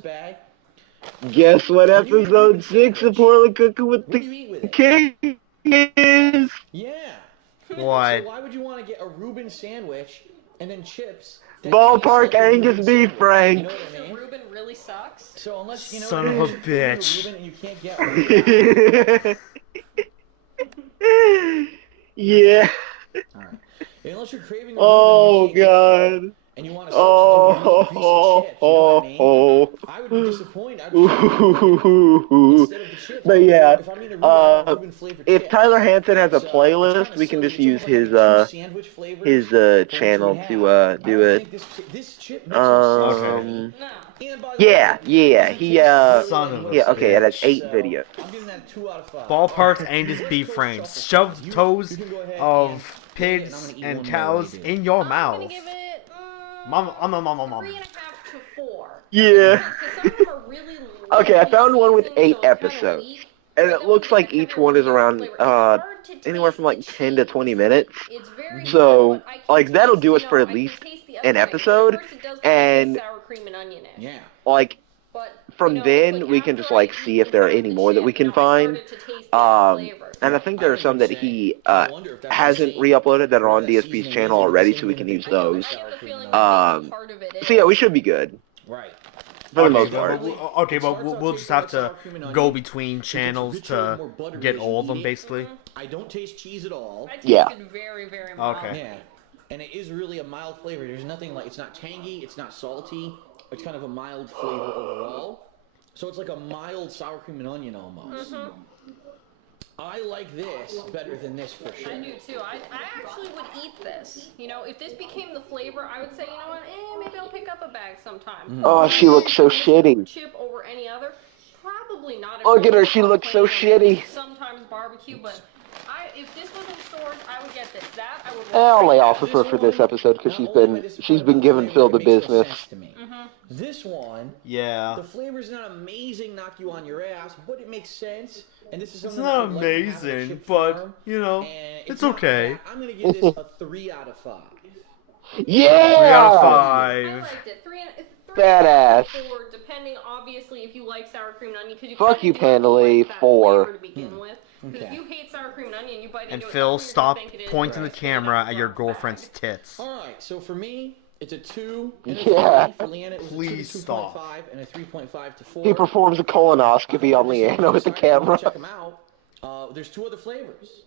Guess what episode 6 of Poorly Cooking with What do you eat with the it? King is? Yeah. What? So why would you want to get a Reuben sandwich and then chips? that Ballpark taste like a Angus Reuben beef, sandwich? Frank. You know what I mean? Reuben really sucks. So unless you know Son of a bitch. Reuben and you can't get one. Yeah. All right. Unless you're craving a Oh Reuben and you can't get one, god. and you want to substitute greasy chips, you know what I mean? Oh. I would be disappointed. I would just instead of the chips. But yeah, if I'm eating a Reuben, I want Reuben flavored if chips. Tyler Hansen has a So, playlist, it's we can kinda just silly. use It's almost like two sandwich flavors for what channel we to have. do I it. think this chip makes no sense. Okay. No. And by the Yeah, way, yeah, doesn't he taste Son really of like a yeah, okay, it has bitch. 8 so, videos. I'm giving that a 2 out of 5. Ballpark's Angus beef franks. Shove toes You can go ahead of and pigs I'm gonna eat and one more cows while you do in your I'm mouth. gonna give it Mom. 3.5 to 4. Yeah. Because some of them are really Okay, I lightly found one with seasoned, 8 so it's kinda episodes. weak. And But it then looks when you like get that each heavy one is garlic around flavor, it's hard to anywhere taste from like the 10 to 20 cheese. minutes. It's very So, good, but I can like that'll taste, do us you know, for I at can least taste the an other flavors, but episode. at first it does kinda And taste sour cream and onion-ish. Yeah. like But from you know, then it's like we can after just I like eat see if there are half any the more that chip, we can you know, I find. started to taste the other flavors. And I think there are some that he I wonder if that's hasn't the same. re-uploaded that are on Whatever that DSP's seasoning channel is, already, the so we same can thing use that they put in those. the sour I get the cream feeling and that onion. maybe part of it is. So yeah, we should be good Right. for the Okay, most but, part. okay, but we'll just have to go between channels to get all of them, basically. I don't taste cheese at all. I Yeah. tasted very, very mild. Okay. Yeah. And it is really a mild flavor. There's nothing like, it's not tangy, it's not salty. It's kind of a mild flavor overall. So it's like a mild sour cream and onion almost. I like this better than this for sure. I do too. I actually would eat this. You know, if this became the flavor, I would say, you know what, maybe I'll pick up a bag sometime. Oh, she looks so shitty. Chip over any other? Probably not. Look at her, she looks so shitty. Sometimes barbecue, but if this was in stores, I would get this. That I would. I'll lay off of her for this episode because she's been giving Phil the business. This one, Yeah. the flavor's not amazing, knock you on your ass, but it makes sense. And this is It's something not that I would like to have in a amazing, chip but, form, you know, and it's not okay. bad. I'm gonna give this a 3 out of 5. 3 out of Yeah! 5. I liked it. Three Badass. out of 4, depending, obviously, if you like sour cream and onion. Because you Fuck kinda you, do have to Pandalay, like that 4. flavor to begin with. Because if you hate sour cream and onion, you bite And into it, Phil, that's what stop you're gonna think it is. pointing the Right. camera at your Bag. girlfriend's tits. Alright, so for me, it's a 2 and a Yeah. 3. For Leanna, it was Please a 2 to 2.5 and a 3.5 to 4. He performs a colonoscopy on Leanna with the camera. Check them out. There's 2 other flavors.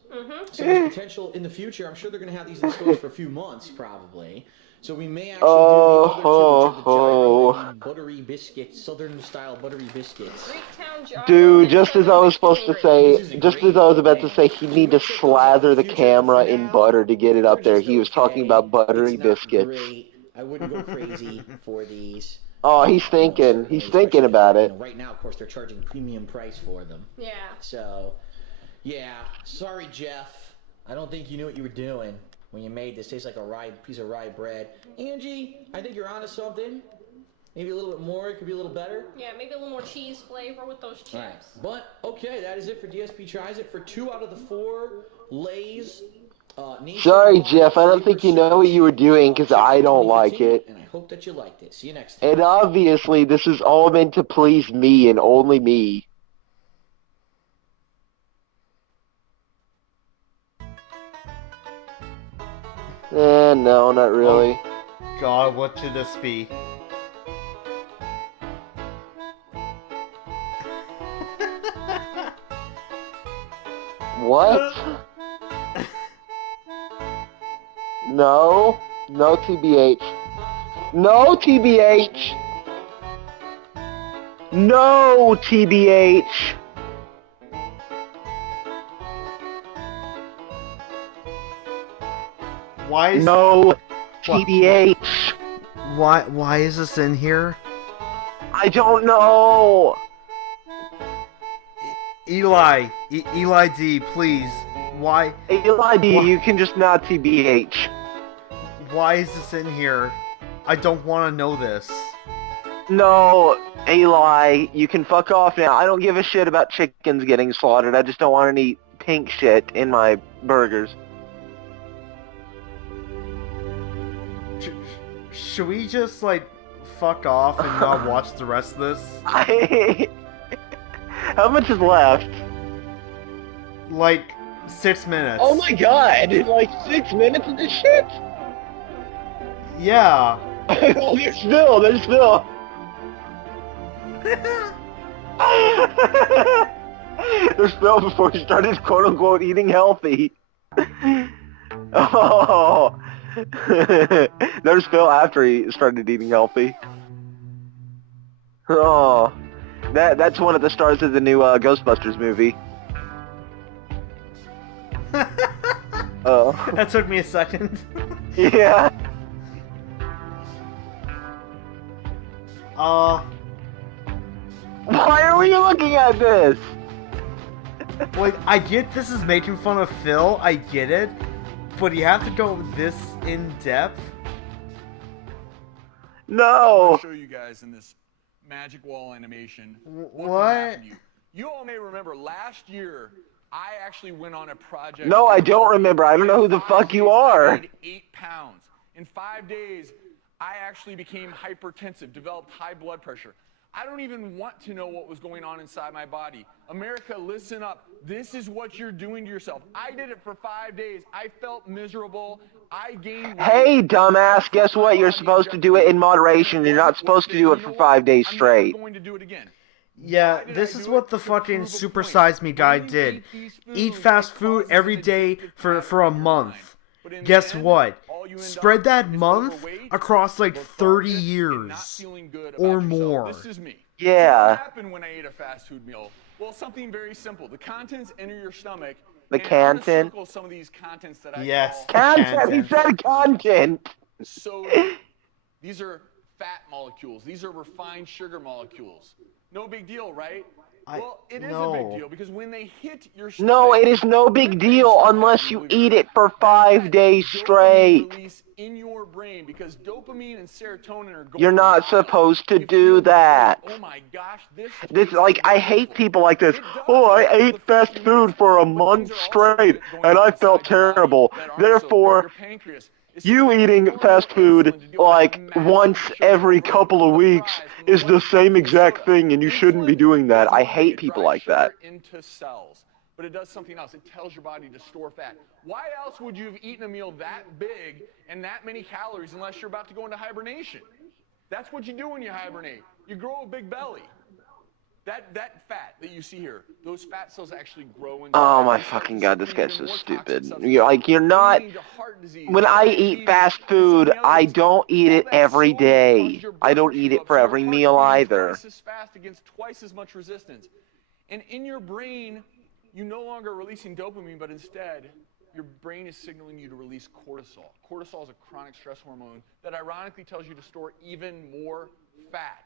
So there's potential in the future. I'm sure they're going to have these in stores for a few months, probably. So we may actually do the other 2, which are the gyro and buttery biscuits, southern-style buttery biscuits. Greektown gyro Dude, and just as I was supposed to say, just as I was about to say, he'd need to slather the camera in butter to get it up there. He was talking about buttery biscuits. Great. I wouldn't go crazy for these. Oh, he's thinking. He's thinking about it. Right now, of course, they're charging premium price for them. Yeah. So, yeah. Sorry, Jeff. I don't think you knew what you were doing when you made this. Tastes like a piece of rye bread. Angie, I think you're onto something. Maybe a little bit more. It could be a little better. Yeah, maybe a little more cheese flavor with those chips. Right. But, okay, that is it for DSP Tries It. For 2 out of the 4 Lay's Sorry, Jeff, I don't think you know what you were doing because I don't like it. And I hope that you liked it. See you next time. And obviously, this is all meant to please me and only me. No, not really. Oh, God, what should this be? What? No. No, TBH. No, TBH! No, TBH! Why is... No, TBH! Why is this in here? I don't know! Eli D, please. Why? Eli D, you can just not TBH. Why is this in here? I don't want to know this. No, Eli, you can fuck off now. I don't give a shit about chickens getting slaughtered. I just don't want any pink shit in my burgers. Should we just, like, fuck off and not watch the rest of this? How much is left? Like, 6 minutes. Oh my god! Like 6 minutes of this shit? Yeah. Oh, there's Phil! There's Phil! There's Phil before he started quote-unquote eating healthy. Oh. There's Phil after he started eating healthy. Oh. That's one of the stars of the new Ghostbusters movie. Oh. That took me a second. Yeah. Why are we looking at this? Like, I get this is making fun of Phil, I get it, but you have to go this in depth? No. I'll show you guys in this magic wall animation What? You all may remember last year I actually went on a project. No, I don't remember. I don't know who the fuck you are. I weighed 8 pounds. In 5 days, I actually became hypertensive, developed high blood pressure. I don't even want to know what was going on inside my body. America, listen up. This is what you're doing to yourself. I did it for 5 days. I felt miserable. I gained weight. Hey, dumbass, guess what? You're supposed to do it in moderation. You're not supposed to do it for 5 days straight. I'm going to do it again. Yeah, this is what the fucking Super Size Me guy did. Eat fast food every day for a month. Guess what? Spread that month across like 30 years or more. This is me. Yeah. What happened when I ate a fast food meal? Well, something very simple. The contents enter your stomach. The and I'm gonna content. circle some of these contents that I Yes. call Content. He said content. soda. These are fat molecules. These are refined sugar molecules. No big deal, right? Well, it is a big deal because when they hit your stomach, No, it is no big deal unless you eat it for 5 days straight. release in your brain because dopamine and serotonin are going You're not high. supposed to You do feel that. good. Oh my gosh, This, like, I hate people like this. Oh, I ate fast food for a month straight, and I felt terrible. Therefore, you eating fast food, like, once every couple of weeks is the same exact thing, and you shouldn't be doing that. I hate people like that. Into cells, but it does something else. It tells your body to store fat. Why else would you have eaten a meal that big and that many calories unless you're about to go into hibernation? That's what you do when you hibernate. You grow a big belly. That fat that you see here, those fat cells actually grow. Oh my fucking god, this guy's so stupid. You're not... When I eat fast food, I don't eat it every day. I don't eat it for every meal either. Twice as fast against twice as much resistance. And in your brain, you no longer are releasing dopamine, but instead, your brain is signaling you to release cortisol. Cortisol is a chronic stress hormone that ironically tells you to store even more fat.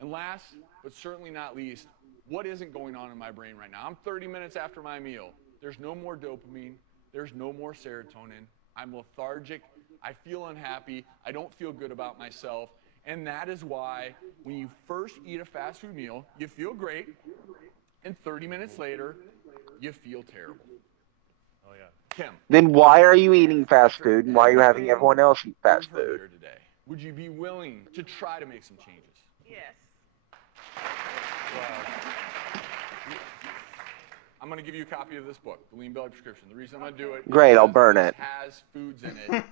And last, but certainly not least, what isn't going on in my brain right now? I'm 30 minutes after my meal. There's no more dopamine. There's no more serotonin. I'm lethargic. I feel unhappy. I don't feel good about myself. And that is why when you first eat a fast food meal, you feel great. And 30 minutes later, you feel terrible. Oh, yeah. Kim. Then why are you eating fast food, and why are you having everyone else eat fast You've heard food? here today. Would you be willing to try to make some changes? Yes. I'm going to give you a copy of this book, The Lean Belly Prescription. The reason I'm going to do it Great, is I'll because burn this it. has foods in it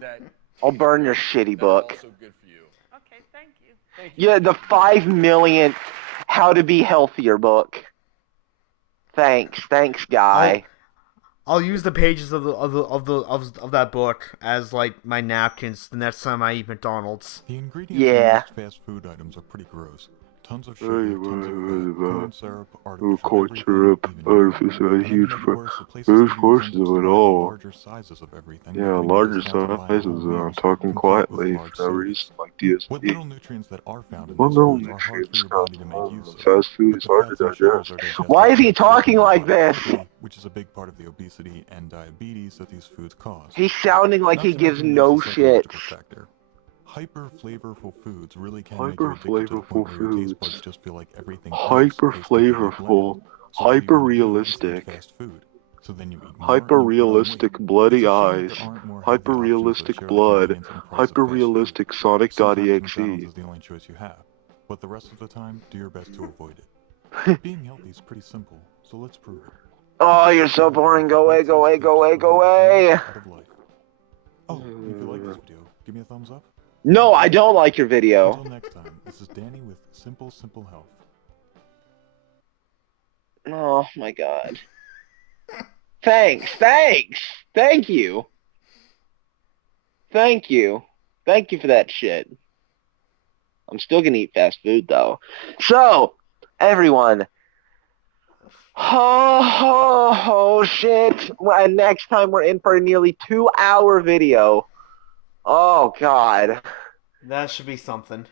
that I'll burn your shitty that are book. also good for you. Okay, thank you. Thank you. Yeah, the 5 millionth How to Be Healthier book. Thanks, guy. I'll use the pages of that book as like my napkins the next time I eat McDonald's. The ingredients in most fast food items are pretty gross. Tons of sugar, tons of fat, corn syrup, artificial everything, even huge worse, the places that use them to larger sizes of everything. Yeah, larger sizes. I'm talking quietly for no reason, like DSP. What little nutrients that are found in What these little foods are hard for nutrients your body to make use of. fast food But is the hard fats to and sugars digest. are digested Why is he pretty quickly talking in your like body this? quickly, which is a big part of the obesity and diabetes that these foods cause. He's sounding like Not he to gives mention no there's a psychological shits. factor. Hyper flavorful foods really can make you addicted to the Hyper-flavorful point where your taste buds foods. just feel like everything else Hyper-flavorful. So all you wanna do is Hyper-realistic. eat fast food. So then you eat more and you put on Hyper-realistic weight. bloody It's a shame that eyes. there aren't more healthy options that Hyper-realistic share the blood. convenience and price of fast food. Hyper-realistic Sometimes Sonic.exe. McDonald's is the only choice you have, but the rest of the time, do your best to avoid it. Being healthy is pretty simple, so let's prove it. Oh, you're so boring. Go away, go away, go away, go away. Out of life. Oh, if you like this video, give me a thumbs up. No, I don't like your video. Until next time, this is Danny with Simple Health. Oh my god. Thanks. Thank you. Thank you for that shit. I'm still gonna eat fast food though. So, everyone. Oh shit. And next time we're in for a nearly 2-hour video. Oh god. That should be something.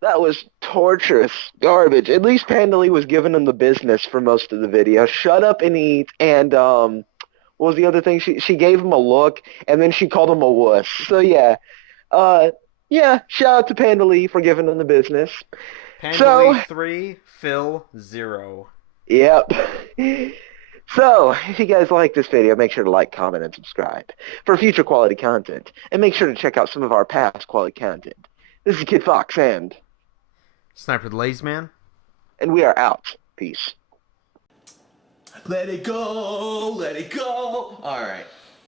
That was torturous garbage. At least Pandalei was giving him the business for most of the video. Shut up and eat, and what was the other thing? She gave him a look, and then she called him a wuss. So yeah, shout out to Pandalei for giving him the business. Pandalei 3, Phil 0. Yep. So, if you guys like this video, make sure to like, comment, and subscribe for future quality content. And make sure to check out some of our past quality content. This is Kid Fox and Snipertheladiesman. And we are out. Peace. Let it go, let it go. All right.